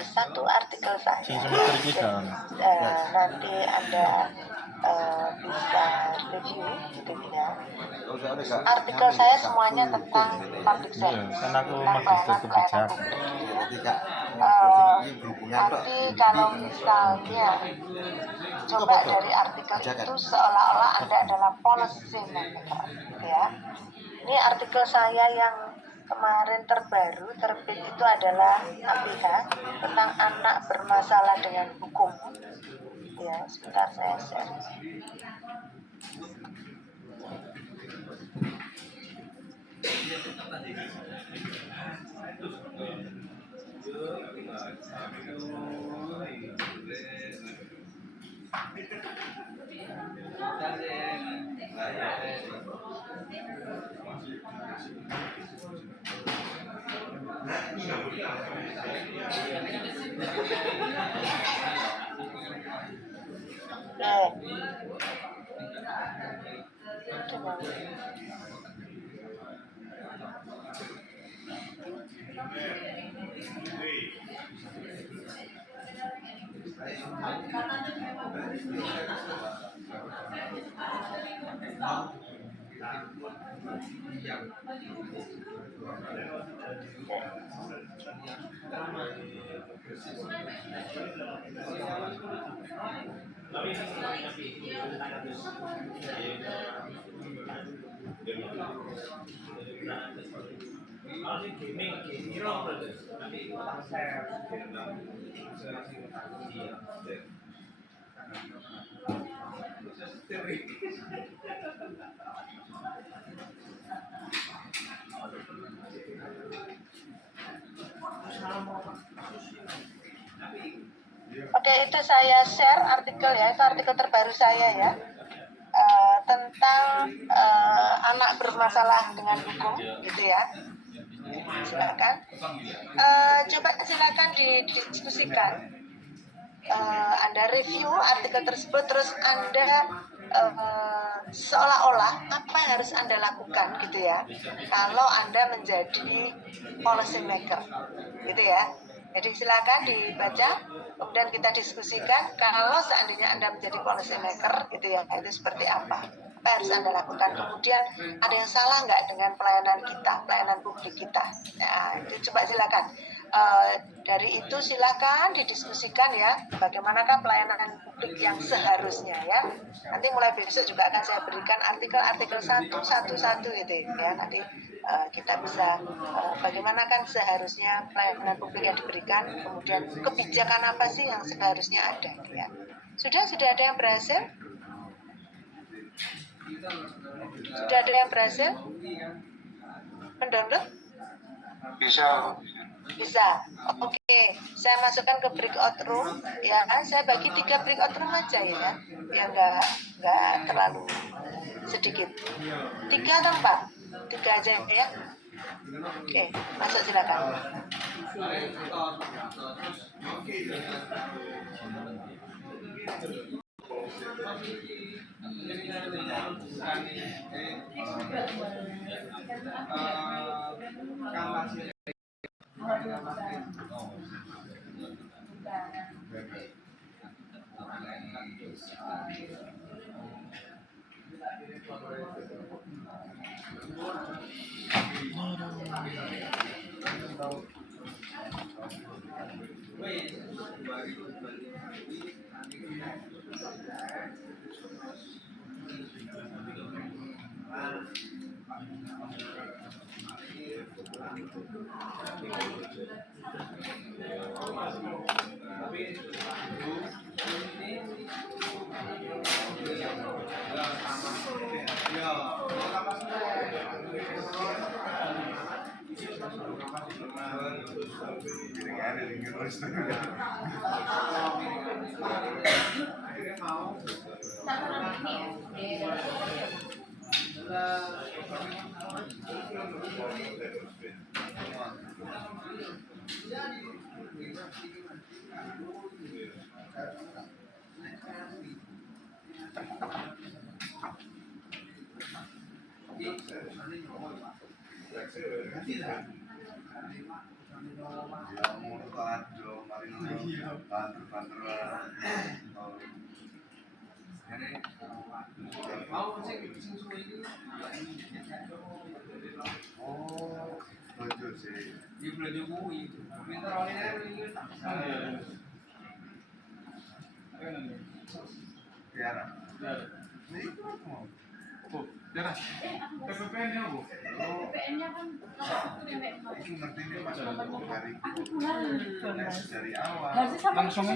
satu artikel Sing saya. semester kita kan. Nanti Anda bisa review gitu ya. Artikel saya semuanya tentang public Iya, service, kan aku tentang magister pelayanan kebijakan. publik. Nanti kalau misalnya coba dari artikel itu seolah-olah Anda adalah policy maker, ya. Ini artikel saya yang kemarin terbaru terbit itu adalah APH tentang anak bermasalah dengan hukum. Ya, sebentar saya share. Oke, itu saya share artikel ya, itu artikel terbaru saya ya, tentang anak bermasalah dengan hukum, gitu ya. Silakan, coba silakan didiskusikan. Anda review artikel tersebut, terus Anda seolah-olah apa yang harus Anda lakukan, gitu ya, kalau Anda menjadi policy maker, gitu ya. Jadi silakan dibaca, kemudian kita diskusikan. Kalau seandainya Anda menjadi policy maker, gitu ya, itu seperti apa yang harus Anda lakukan. Kemudian ada yang salah nggak dengan pelayanan kita, pelayanan publik kita. Nah, itu coba silakan. Dari itu silakan didiskusikan ya, bagaimanakah pelayanan publik yang seharusnya ya. Nanti mulai besok juga akan saya berikan artikel-artikel satu gitu ya. Nanti kita bisa bagaimana kan seharusnya pelayanan publik yang diberikan, kemudian kebijakan apa sih yang seharusnya ada ya. Sudah ada yang berhasil? Sudah ada yang berhasil mendownload? Bisa. Oke, saya masukkan ke breakout room ya. Saya bagi 3 breakout room aja ya, yang nggak terlalu sedikit. 3 atau 4? 3 aja ya. Oke, masuk silakan. PPN-nya kan harusnya sama langsung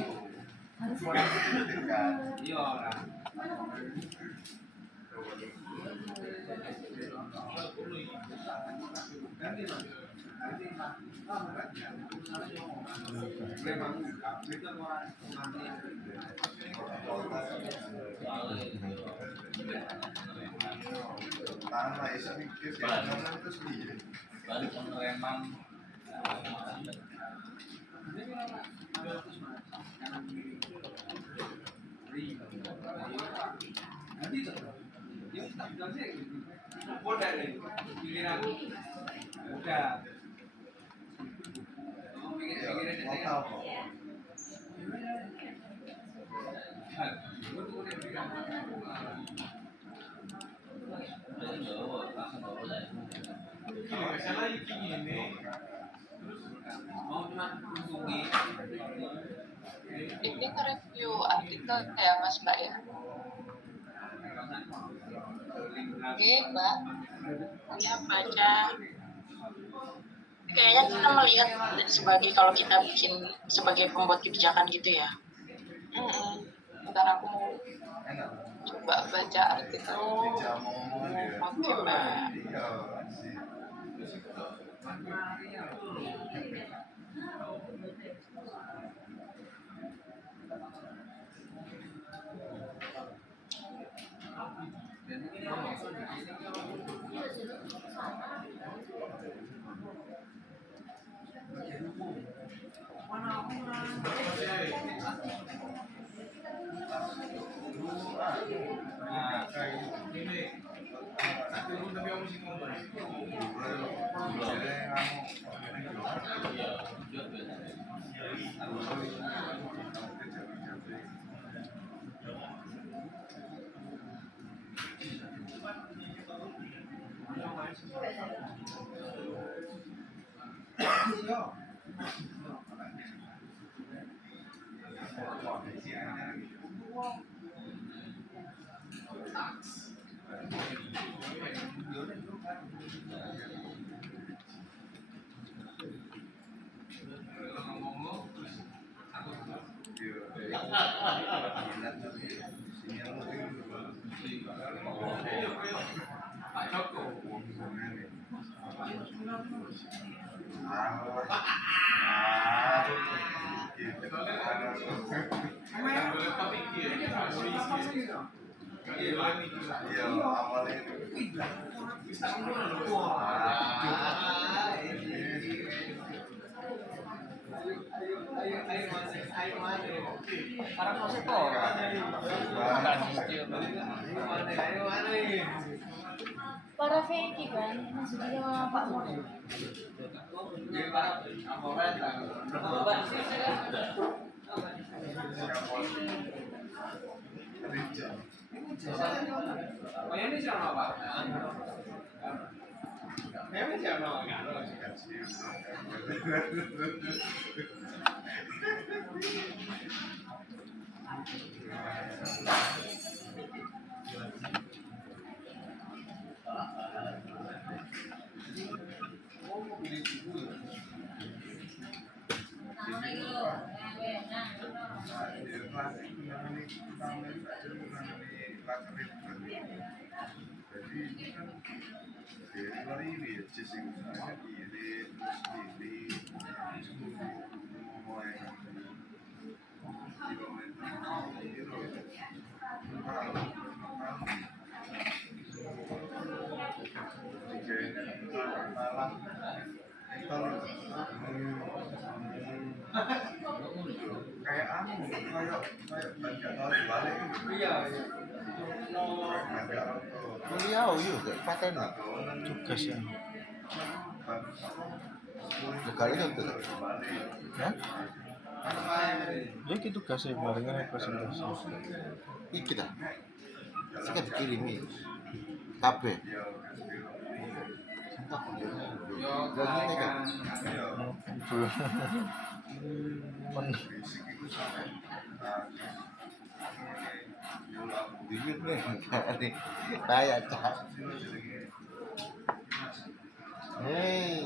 Ini nge-review artikel ya Mas Mbak ya? Oke Mbak, ya baca. Kayaknya kita melihat sebagai kalau kita bikin sebagai pembuat kebijakan gitu ya. Ntar aku mau coba baca artikel. Oke Mbak. para fake kan maksudnya Pak Mo. Kuliah juga paten tugas yang kali itu ya ya gitu kasih barengan presentasi iki dah sing dikirimi kabeh lagi nih kan bibir nih kayak cak hei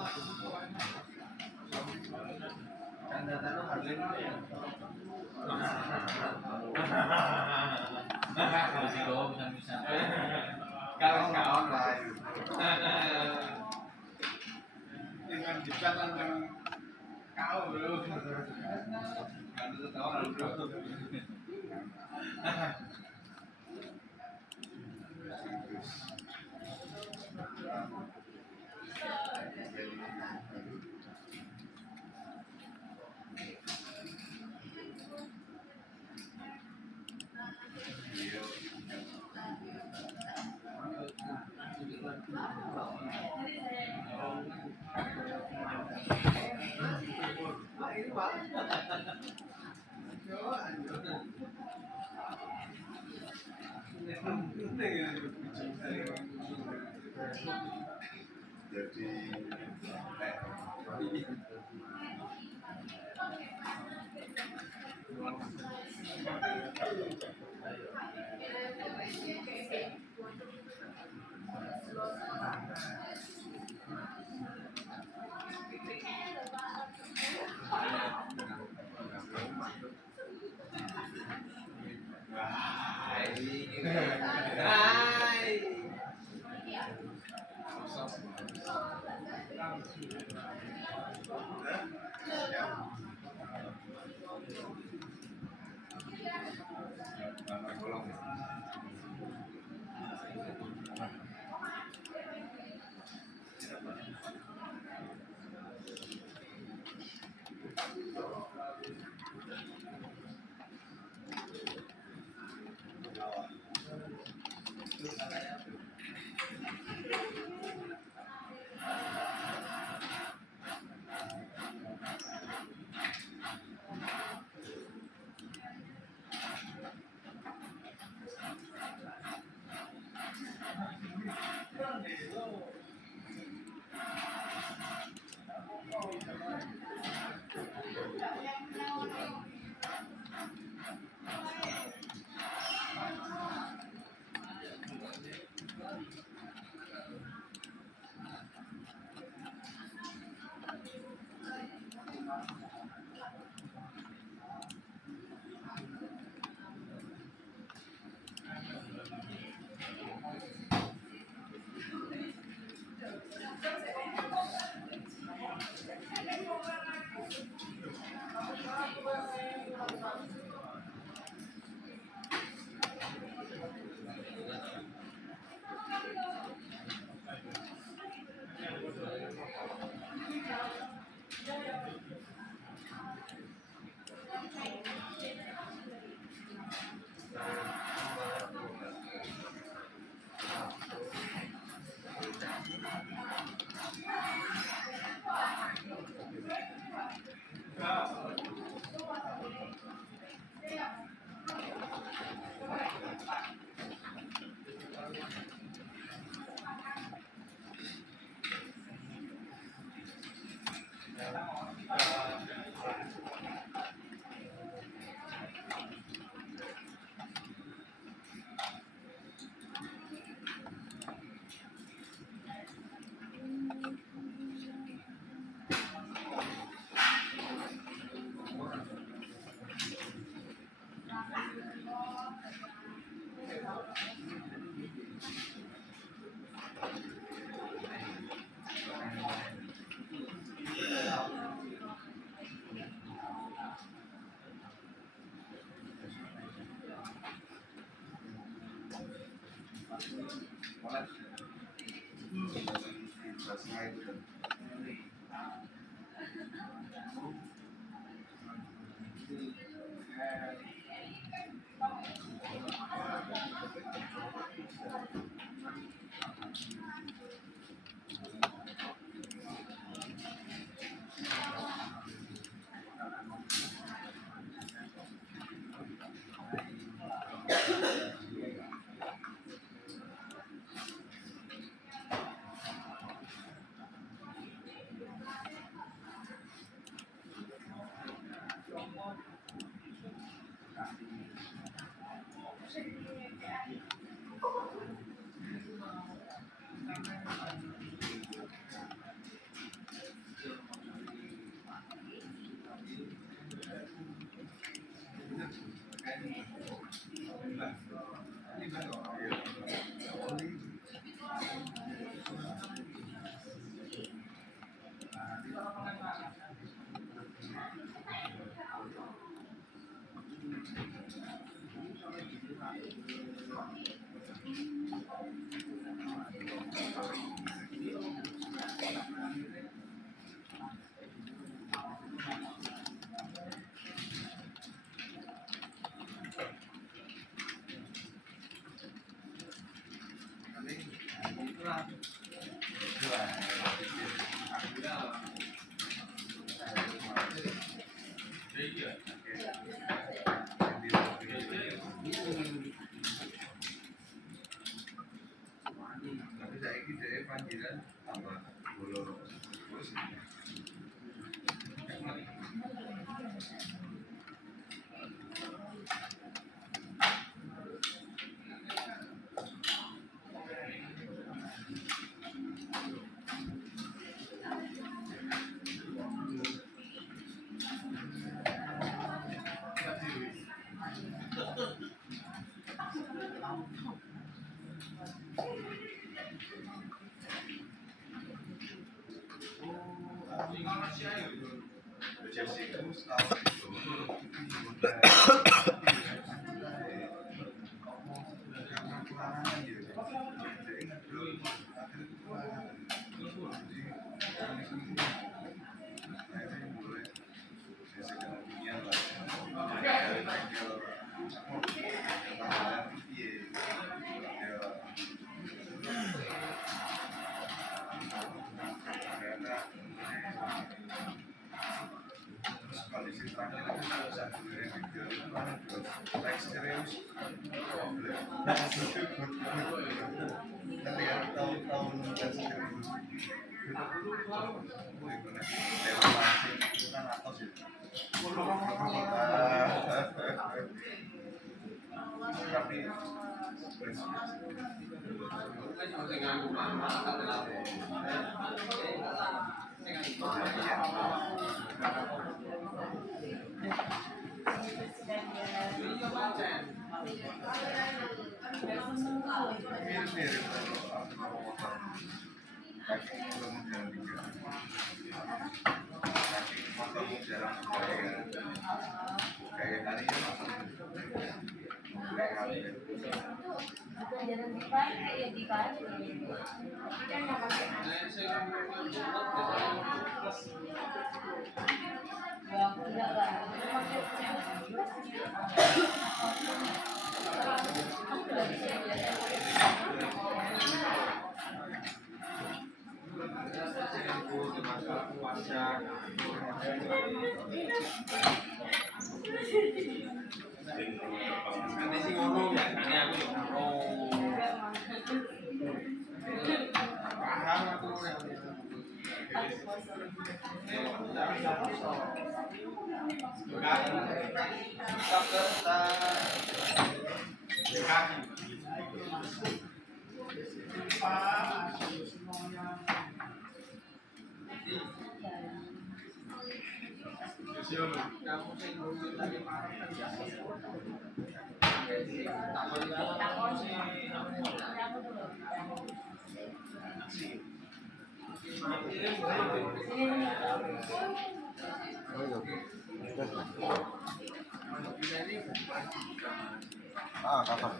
Kakak.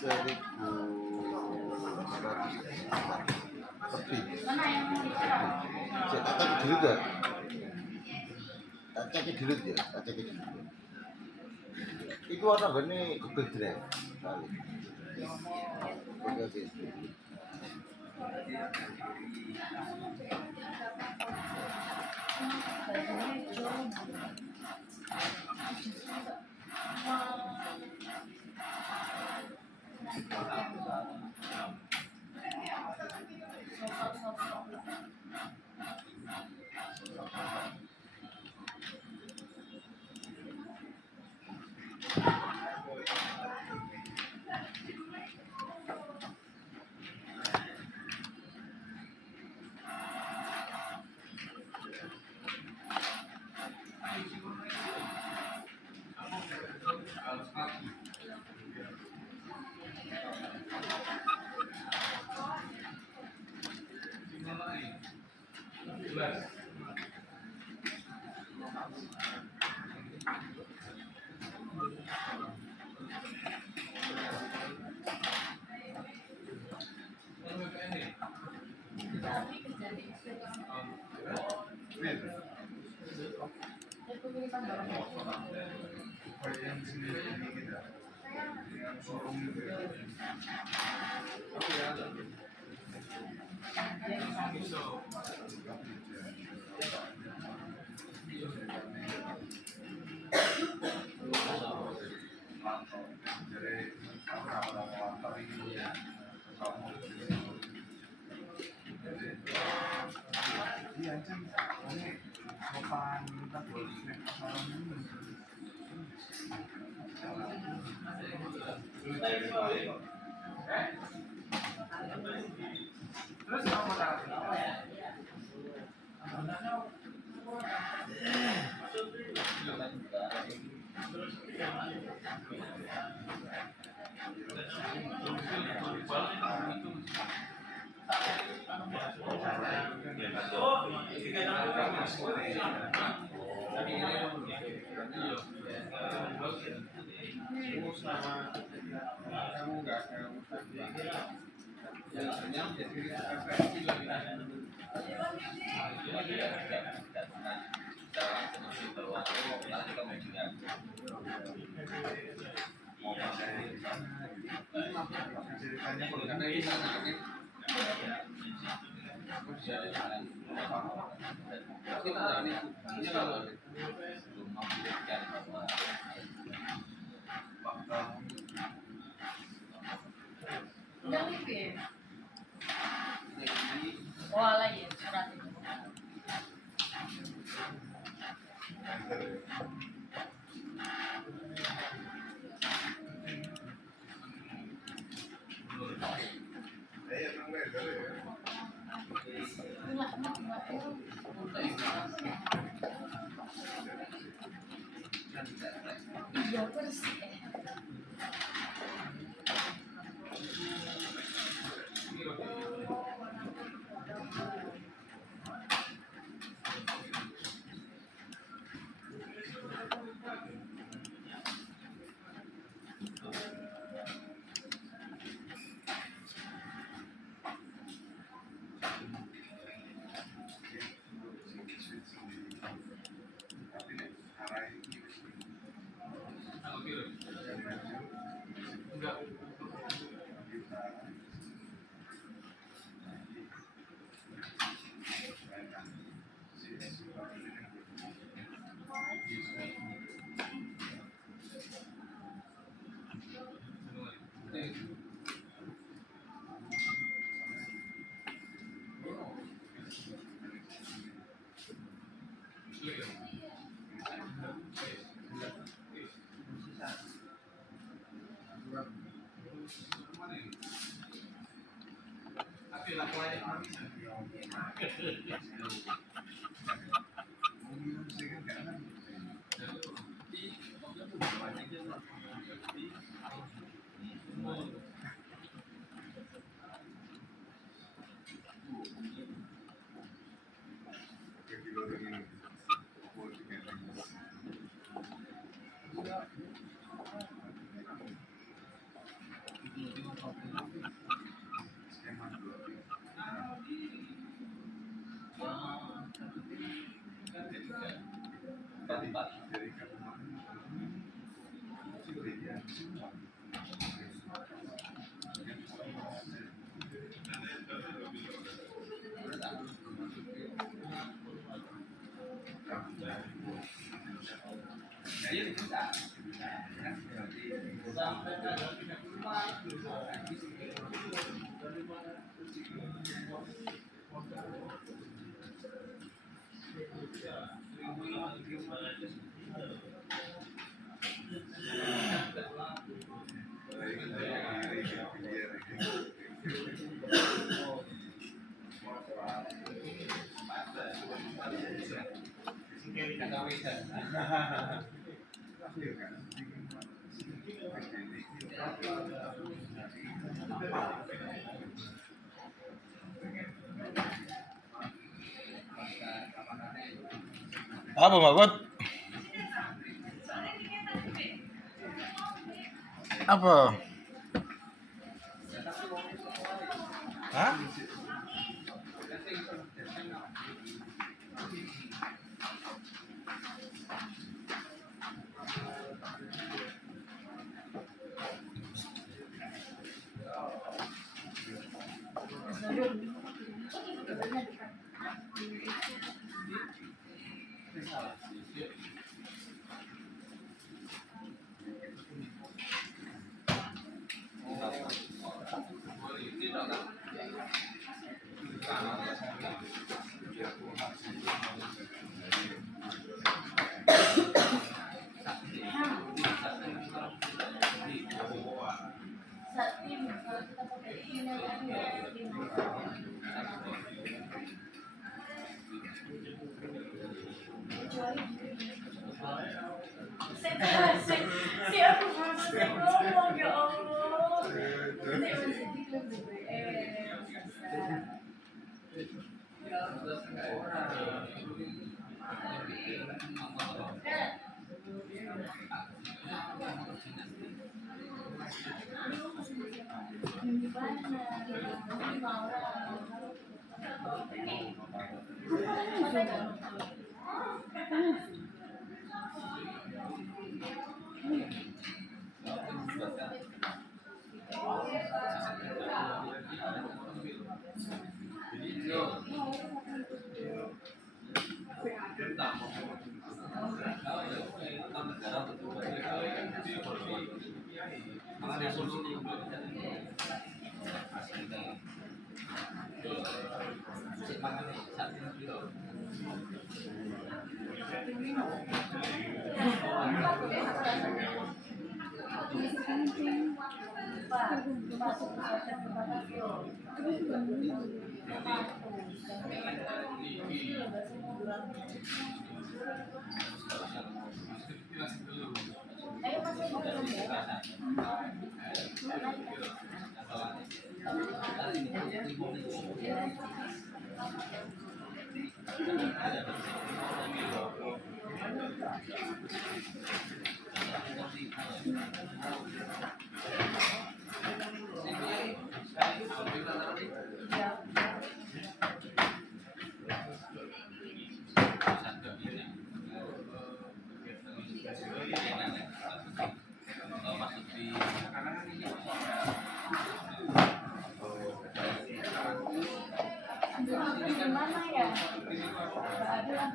Seribu Tak cek dulu ya. Tak cek dulu ya. Tak cek dulu. Iku ana gene Google Drive. Kali. Oke. Oh, lagi surat itu. Iya terus. Apa Mbak? Apa? Hah? Si aku belum selesai ngomong, ya Allah. Gimana ya? Nggak ada lah.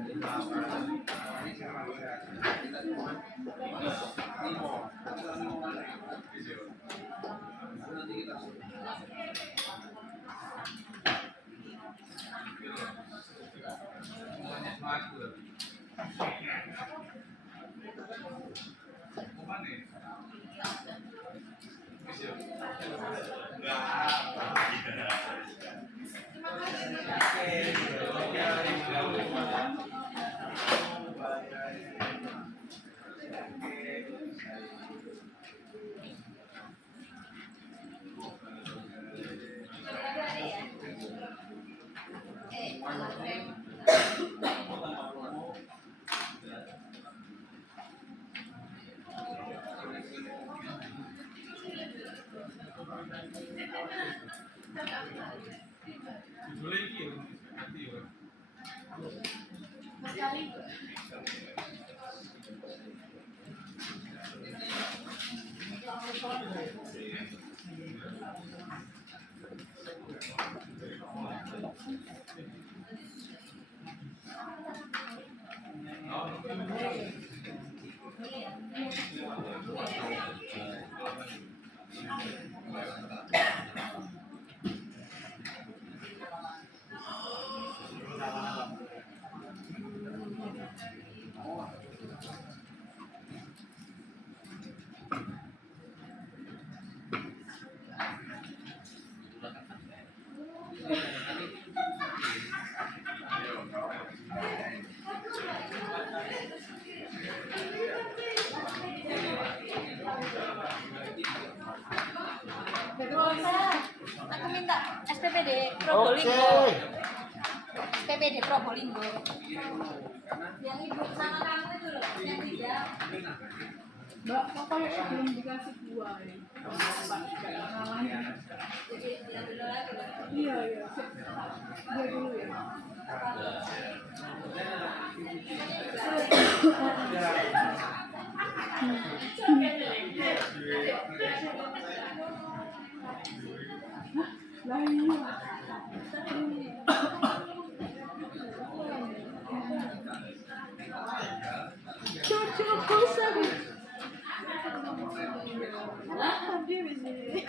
Probolinggo. Oke. PPD Probolinggo. Yang ibu sama kamu itu loh, yang tidak. Mbak, kok kayaknya belum dikasih buah ya? Jadi diambil lagi. Iya, iya. Dia dulu ya. Lah iya. Cuma kosan. Dia di sini.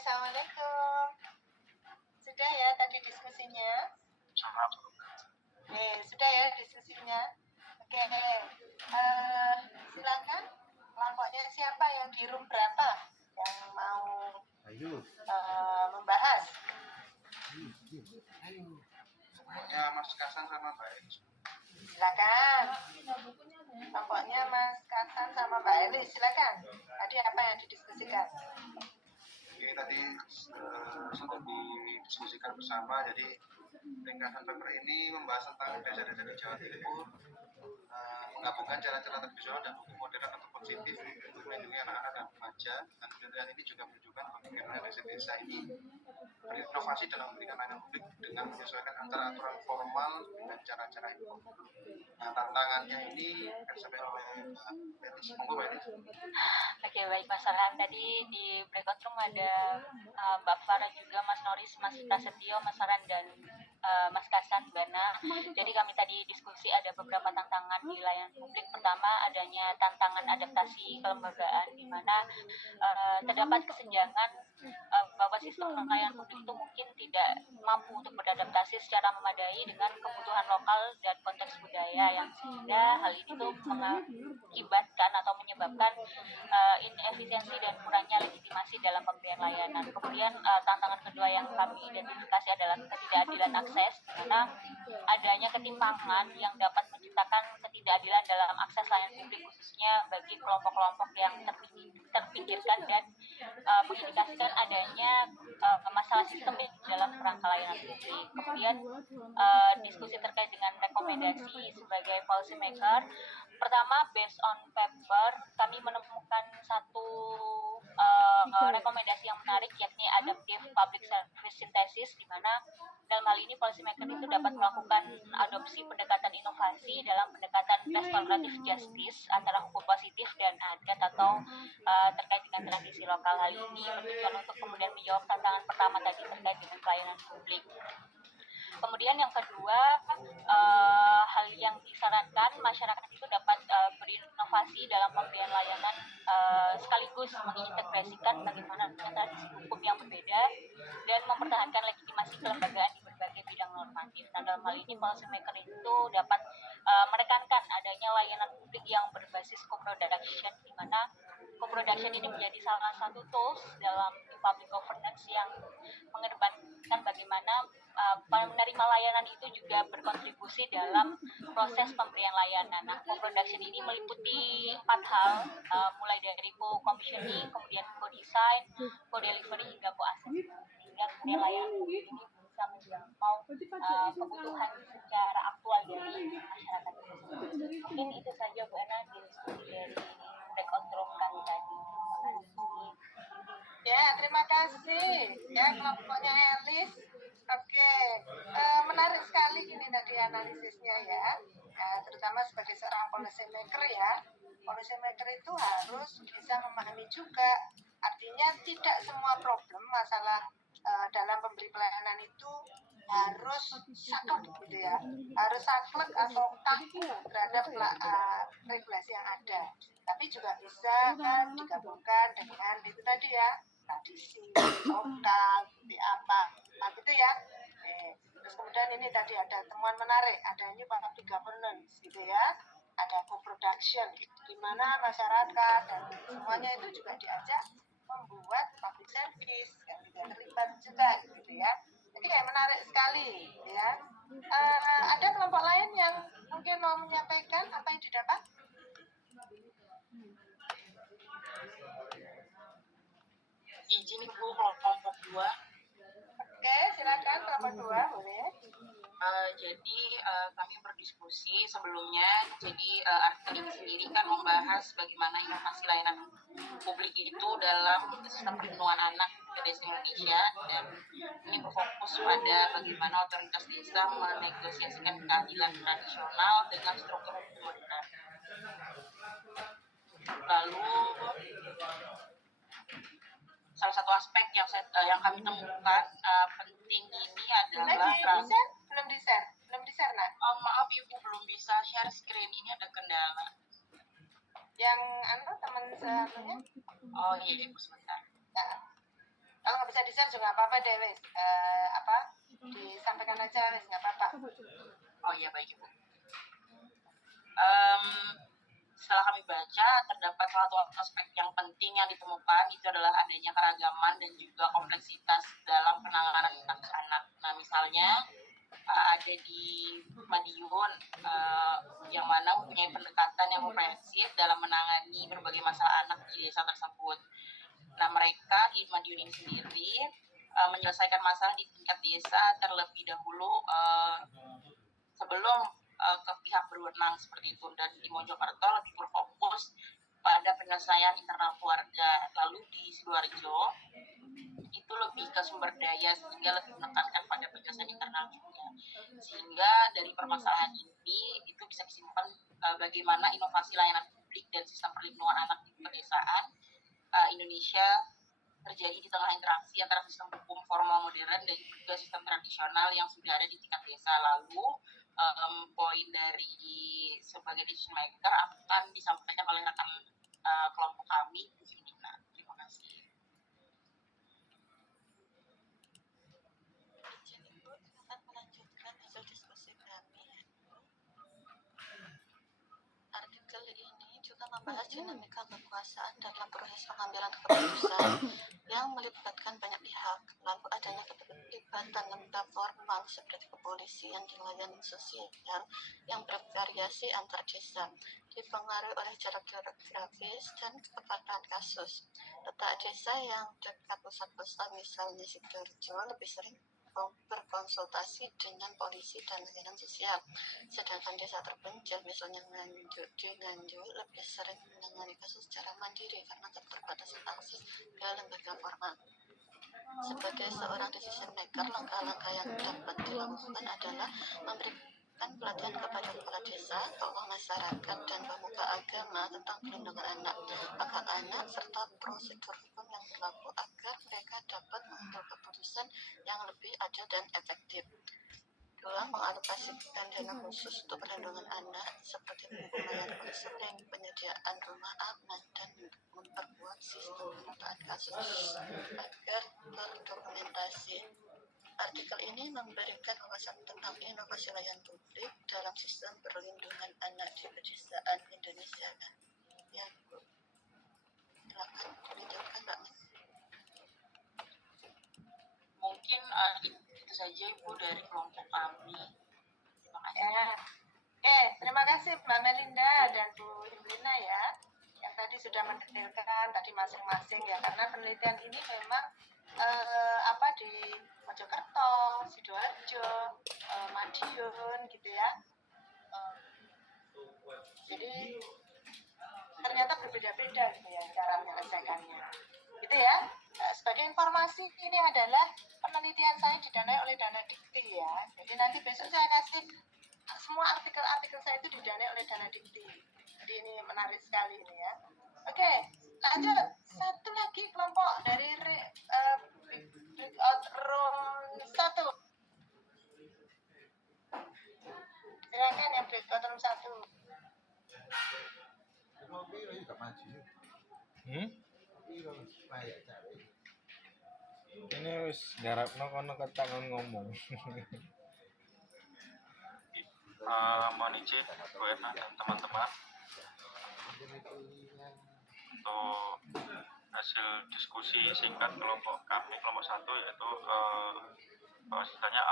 Assalamualaikum. Sudah ya tadi diskusinya? Sudah ya diskusinya? Oke. Silakan. Kelompoknya siapa yang di room berapa yang mau Ayo. membahas? Pokoknya Mas Kasan sama Mbak Elis. Silakan. Kelompoknya Mas Kasan sama Mbak Elis, silakan. Tadi apa yang didiskusikan? Oke, tadi sudah didiskusikan bersama. Jadi ringkasan paper ini membahas tentang desa-desa di Jawa Timur, menggabungkan cara-cara tradisional dan buku modern atau positif untuk melindungi anak-anak dan remaja. Dan penelitian ini juga menunjukkan bagaimana desa-desa ini berinovasi dalam memberikan layanan publik dengan menyesuaikan antara aturan formal dan cara-cara informal. Nah, tantangannya ini akan disampaikan oleh Mbak Elis. Monggo Mbak Elis. Oke, baik Mas Farhan. Tadi di breakout room ada Mbak Farah juga, Mas Noris, Mas Prasetyo, Mas Farhan, dan Mas Kasan, Bana. Jadi kami tadi diskusi ada beberapa tantangan di layanan publik. Pertama, adanya tantangan adaptasi kelembagaan, di mana terdapat kesenjangan bahwa sistem layanan publik itu mungkin tidak mampu untuk beradaptasi secara memadai dengan kebutuhan lokal dan konteks budaya, yang sehingga hal ini tuh mengakibatkan atau menyebabkan inefisiensi dan kurangnya legitimasi dalam pemberian layanan. Kemudian tantangan kedua yang kami identifikasi adalah ketidakadilan akses, di mana adanya ketimpangan yang dapat menciptakan menciptakan ketidakadilan dalam akses layanan publik khususnya bagi kelompok-kelompok yang terpinggirkan dan mengindikasikan adanya masalah sistemik dalam kerangka layanan publik. Kemudian diskusi terkait dengan rekomendasi sebagai policy maker. Pertama, based on paper, kami menemukan satu rekomendasi yang menarik, yakni adaptive public service synthesis, di mana dalam hal ini policy maker itu dapat melakukan adopsi pendekatan inovasi dalam pendekatan restoratif justice antara hukum positif dan adat atau terkait dengan tradisi lokal. Hal ini bertujuan untuk kemudian menjawab tantangan pertama tadi terkait dengan pelayanan publik. Kemudian yang kedua, hal yang disarankan masyarakat itu dapat berinovasi dalam pemberian layanan sekaligus mengintegrasikan bagaimana tradisi hukum yang berbeda dan mempertahankan legitimasi kelembagaan di berbagai bidang normatif. Nah, dalam hal ini policy maker itu dapat menekankan adanya layanan publik yang berbasis co-production, di mana co-production ini menjadi salah satu tools dalam public governance yang mengedepankan bagaimana penerima layanan itu juga berkontribusi dalam proses pemberian layanan. Nah, co-production ini meliputi 4 hal, mulai dari co-commissioning, kemudian co-design, co-delivery, hingga co-assessment, sehingga kemudian layanan publik ini bisa menjangkau kebutuhan secara aktual dari masyarakat itu sendiri. Mungkin itu saja Bu Ena diskusi dari breakout room kami tadi. Terima kasih. Ya, terima kasih. Ya, kelompoknya Elis. Oke, menarik sekali ini tadi analisisnya ya. Terutama sebagai seorang policy maker ya. Policy maker itu harus bisa memahami juga. Artinya tidak semua problem masalah dalam pemberi pelayanan itu harus saklek gitu ya. Harus saklek atau kaku terhadap regulasi yang ada. Tapi juga bisa kan digabungkan dengan itu tadi ya, tradisi lokal, apa gitu ya. Terus kemudian ini tadi ada temuan menarik, ada new public governance gitu ya, ada co-production di mana masyarakat dan semuanya itu juga diajak membuat public service yang juga terlibat juga gitu ya. Jadi kayak menarik sekali ya. Ada kelompok lain yang mungkin mau menyampaikan apa yang didapat? Izin Ibu kelompok 2. Oke, silakan kelompok 2 boleh. Jadi kami berdiskusi sebelumnya. Jadi artikel ini sendiri kan membahas bagaimana inovasi layanan publik itu dalam sistem perlindungan anak di desa Indonesia, dan ini berfokus pada bagaimana otoritas desa menegosiasikan keadilan tradisional dengan struktur hukum modern. Lalu salah satu aspek yang kami temukan penting ini adalah belum di share nak. Maaf Ibu, belum bisa share screen, ini ada kendala. Yang teman sebelumnya? Oh iya Ibu, sebentar. Nah, kalau nggak bisa di share juga nggak apa-apa deh wes. Disampaikan aja wes, nggak apa-apa. Oh iya, baik Ibu. Setelah kami baca, terdapat salah satu aspek yang penting yang ditemukan, itu adalah adanya keragaman dan juga kompleksitas dalam penanganan kasus anak. Nah, misalnya ada di Madiun yang mana mempunyai pendekatan yang komprehensif dalam menangani berbagai masalah anak di desa tersebut. Nah, mereka di Madiun ini sendiri menyelesaikan masalah di tingkat desa terlebih dahulu sebelum ke pihak berwenang seperti itu, dan di Mojokerto lebih berfokus pada penyelesaian internal keluarga. Lalu di Sidoarjo itu lebih ke sumber daya sehingga lebih menekankan pada penyelesaian internal juga. Sehingga dari permasalahan ini itu bisa disimpulkan bagaimana inovasi layanan publik dan sistem perlindungan anak di pedesaan Indonesia terjadi di tengah interaksi antara sistem hukum formal modern dan juga sistem tradisional yang sudah ada di tingkat desa. Lalu poin dari sebagai decision maker akan disampaikan oleh rekan kelompok kami, Bu Findina. Terima kasih. Izin Ibu akan melanjutkan hasil diskusi kami. Artikel ini juga membahas dinamika kekuasaan dalam proses pengambilan keputusan yang melibatkan banyak pihak, lalu adanya keterlibatan lembaga formal seperti kepolisian dan layanan sosial yang bervariasi antar desa, dipengaruhi oleh jarak geografis dan kepartaan kasus. Letak desa yang dekat pusat kota, misalnya Sidoarjo, lebih sering berkonsultasi dengan polisi dan layanan sosial, sedangkan desa terpencil, misalnya Nganjuk, di Nganjuk, lebih sering menangani kasus secara mandiri karena keterbatasan akses ke lembaga formal. Sebagai seorang decision maker, langkah-langkah yang dapat dilakukan adalah memberikan pelatihan kepada kepala desa, tokoh masyarakat, dan pemuka agama tentang perlindungan anak, hak anak, serta prosedur hukum yang berlaku agar mereka dapat mengambil keputusan yang lebih adil dan efektif. 2. Mengalokasikan dana khusus untuk perlindungan anak seperti pelayanan konseling, penyediaan rumah aman, dan memperkuat sistem pemetaan kasus agar terdokumentasi. Artikel ini memberikan wawasan tentang inovasi layanan publik dalam sistem perlindungan anak di pedesaan Indonesia. Ya, Bu. Silakan dilanjutkan, Mbak. Mungkin itu saja Ibu dari kelompok kami. Terima kasih. Ya. Oke, terima kasih Mbak Melinda dan Bu Imrina ya, yang tadi sudah mendetailkan tadi masing-masing ya, karena penelitian ini memang di Mojokerto, Sidoarjo, Madiun gitu ya. Jadi ternyata berbeda-beda gitu ya cara menyelesaikannya. Gitu ya. Sebagai informasi, ini adalah penelitian saya didanai oleh Dana Dikti ya. Jadi nanti besok saya kasih semua artikel-artikel saya itu didanai oleh Dana Dikti. Jadi ini menarik sekali ini ya. Oke, lanjut. Satu lagi kelompok dari breakout room 1. Silakan yang breakout room 1. Ini wis garapno kono ketangan ngomong. Mohon izin Bu Erna dan teman-teman untuk hasil diskusi singkat kelompok kami, kelompok 1, yaitu bahwasanya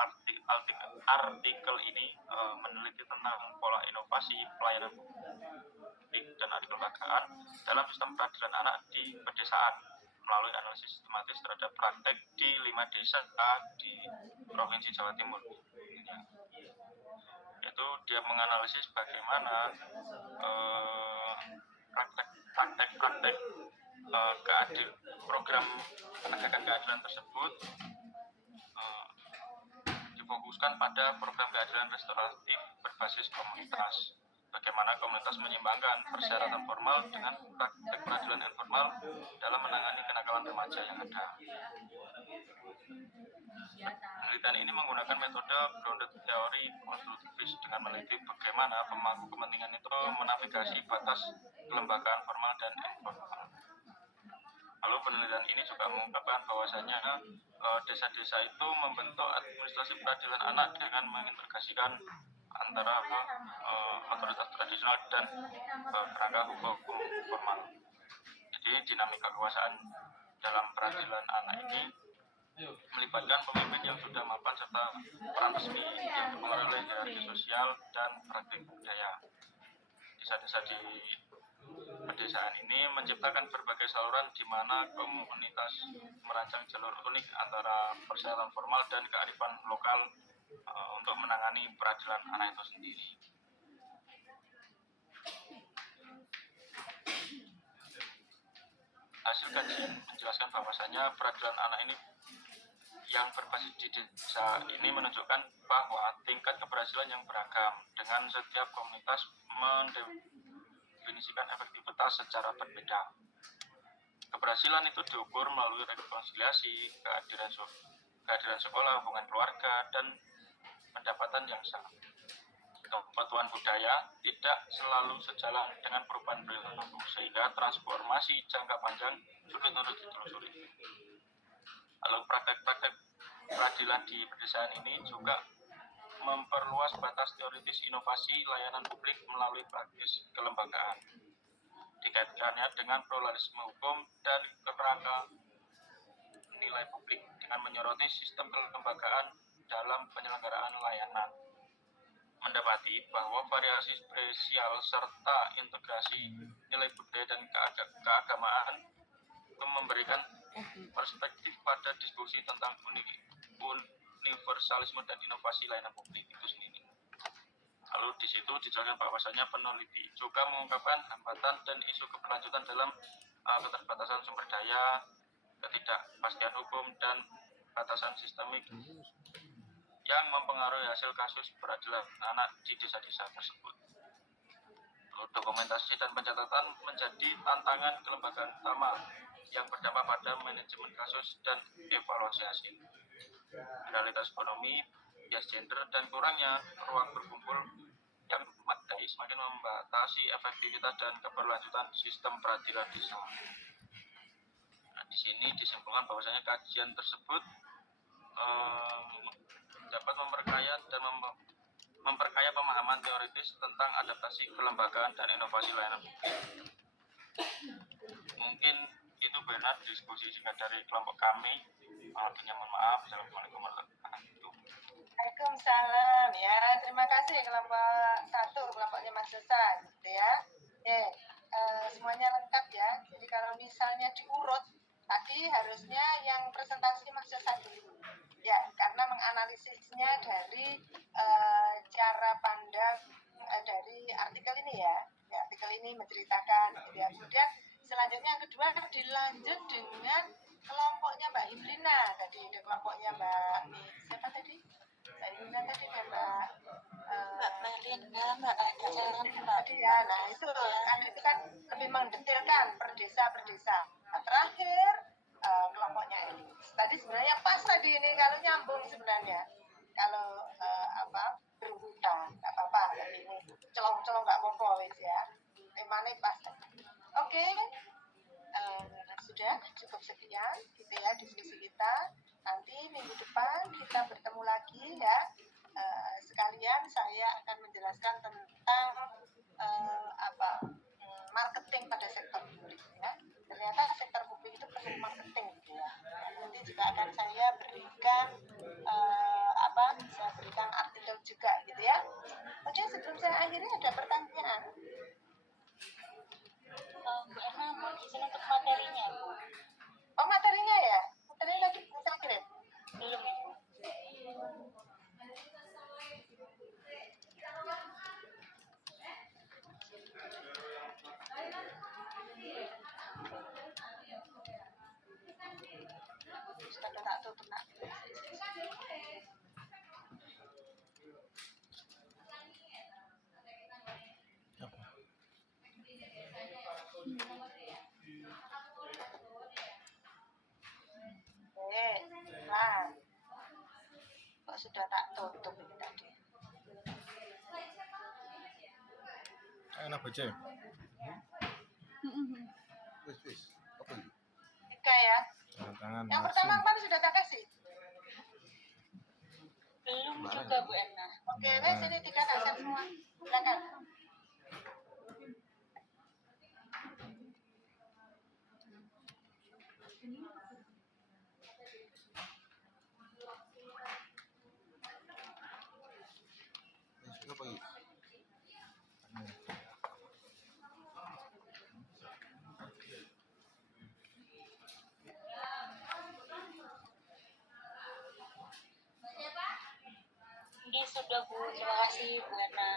artikel ini meneliti tentang pola inovasi pelayanan publik dan kelembagaan dalam sistem peradilan anak di pedesaan melalui analisis sistematis terhadap praktek di 5 desa di Provinsi Jawa Timur. Yaitu dia menganalisis bagaimana praktek program penegakan keadilan tersebut difokuskan pada program keadilan restoratif berbasis komunitas. Bagaimana komunitas menyeimbangkan persyaratan formal dengan praktek peradilan informal dalam menangani kenakalan remaja yang ada. Penelitian ini menggunakan metode grounded theory konstruktivis dengan meneliti bagaimana pemangku kepentingan itu menavigasi batas kelembagaan formal dan informal. Lalu penelitian ini juga mengungkapkan bahwasanya desa-desa itu membentuk administrasi peradilan anak dengan mengintegrasikan antara otoritas tradisional dan kerangka hukum formal. Jadi dinamika kekuasaan dalam peradilan anak ini melibatkan pemimpin yang sudah mapan serta peran resmi yang dipengaruhi oleh hierarki sosial dan praktik budaya. Desa-desa di pedesaan ini menciptakan berbagai saluran di mana komunitas merancang jalur unik antara persyaratan formal dan kearifan lokal untuk menangani peradilan anak itu sendiri. Hasil kaji menjelaskan bahwasanya peradilan anak ini yang berbasis di desa ini menunjukkan bahwa tingkat keberhasilan yang beragam dengan setiap komunitas mendefinisikan efektivitas secara berbeda. Keberhasilan itu diukur melalui rekonsiliasi, kehadiran sekolah, hubungan keluarga, dan pendapatan yang sama. Kepatuhan budaya tidak selalu sejalan dengan perubahan perilaku, sehingga transformasi jangka panjang sulit untuk ditelusuri. Lalu praktek-praktek peradilan di pedesaan ini juga memperluas batas teoritis inovasi layanan publik melalui praktis kelembagaan. Di dikaitkannya dengan pluralisme hukum dan kerangka nilai publik dengan menyoroti sistem kelembagaan dalam penyelenggaraan layanan. Mendapati bahwa variasi spesial serta integrasi nilai budaya dan keagamaan memberikan perspektif pada diskusi tentang universalisme dan inovasi layanan publik itu sendiri. Lalu di situ dijelaskan bahwasanya peneliti juga mengungkapkan hambatan dan isu keberlanjutan dalam keterbatasan sumber daya, ketidakpastian hukum, dan batasan sistemik yang mempengaruhi hasil kasus peradilan anak di desa-desa tersebut. Lalu dokumentasi dan pencatatan menjadi tantangan kelembagaan utama yang berdampak pada manajemen kasus dan evaluasi hasil. Realitas ekonomi, bias gender, dan kurangnya ruang berkumpul yang memadai semakin membatasi efektivitas dan keberlanjutan sistem peradilan desa. Nah, di sini disimpulkan bahwasanya kajian tersebut dapat memperkaya dan memperkaya pemahaman teoritis tentang adaptasi kelembagaan dan inovasi layanan publik. Mungkin itu benar diskusi singkat dari kelompok kami. Mohon maaf. Assalamualaikum warahmatullahi wabarakatuh. Waalaikumsalam ya. Terima kasih kelompok 1, kelompoknya Mas Sesa gitu ya. Semuanya lengkap ya. Jadi kalau misalnya diurut tadi harusnya yang presentasi Mas Sesa dulu. Ya, karena menganalisisnya dari cara pandang dari artikel ini ya. Artikel ini menceritakan gitu ya. Kemudian selanjutnya yang kedua dilanjut dengan kelompoknya Mbak Himrina tadi, ada kelompoknya Mbak siapa tadi? Mbak Himrina tadi ya Mbak Melinda, Mbak Aca, Mbak tadi ya. Nah itu kan lebih mendetailkan per desa. Nah, terakhir kelompoknya Elis. Tadi sebenarnya pas tadi ini kalau nyambung sebenarnya. Kalau berurutan nggak apa-apa. Tapi ini celong-celong nggak apa-apa ya. Temanya pas. Oke. Sudah cukup sekian gitu ya diskusi kita. Nanti minggu depan kita bertemu lagi ya. Sekalian saya akan menjelaskan tentang marketing pada sektor publik ya. Ternyata sektor publik itu perlu marketing gitu ya. Nanti juga akan saya berikan saya berikan artikel juga gitu ya. Oke, sebelum saya akhiri ada pertanyaan. Bu Erna mau izin untuk materinya, Bu. Oh, materinya ya? Materinya tadi saya kirim? Belum, Ibu. Sudah tak tutup nak. Nah, kok sudah tak tutup ini tadi? Enak baca. Wis. Apa ini? 3 ya. Tangan. Yang pertama kemarin sudah tak kasih. Belum juga, Bu Erna. Oke, wes ini 3 tak semua. Silakan. Apa ini? Ini sudah, Bu. Terima kasih, Bu Erna.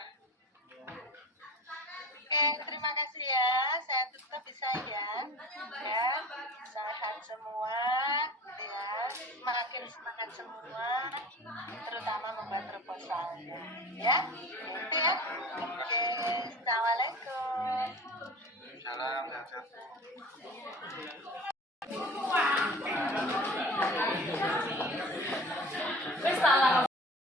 Oke, terima kasih ya. Saya tutup bisa ya. Ya, sehat semua, gitu ya. Makin semangat semua, terutama membuat proposal. Ya,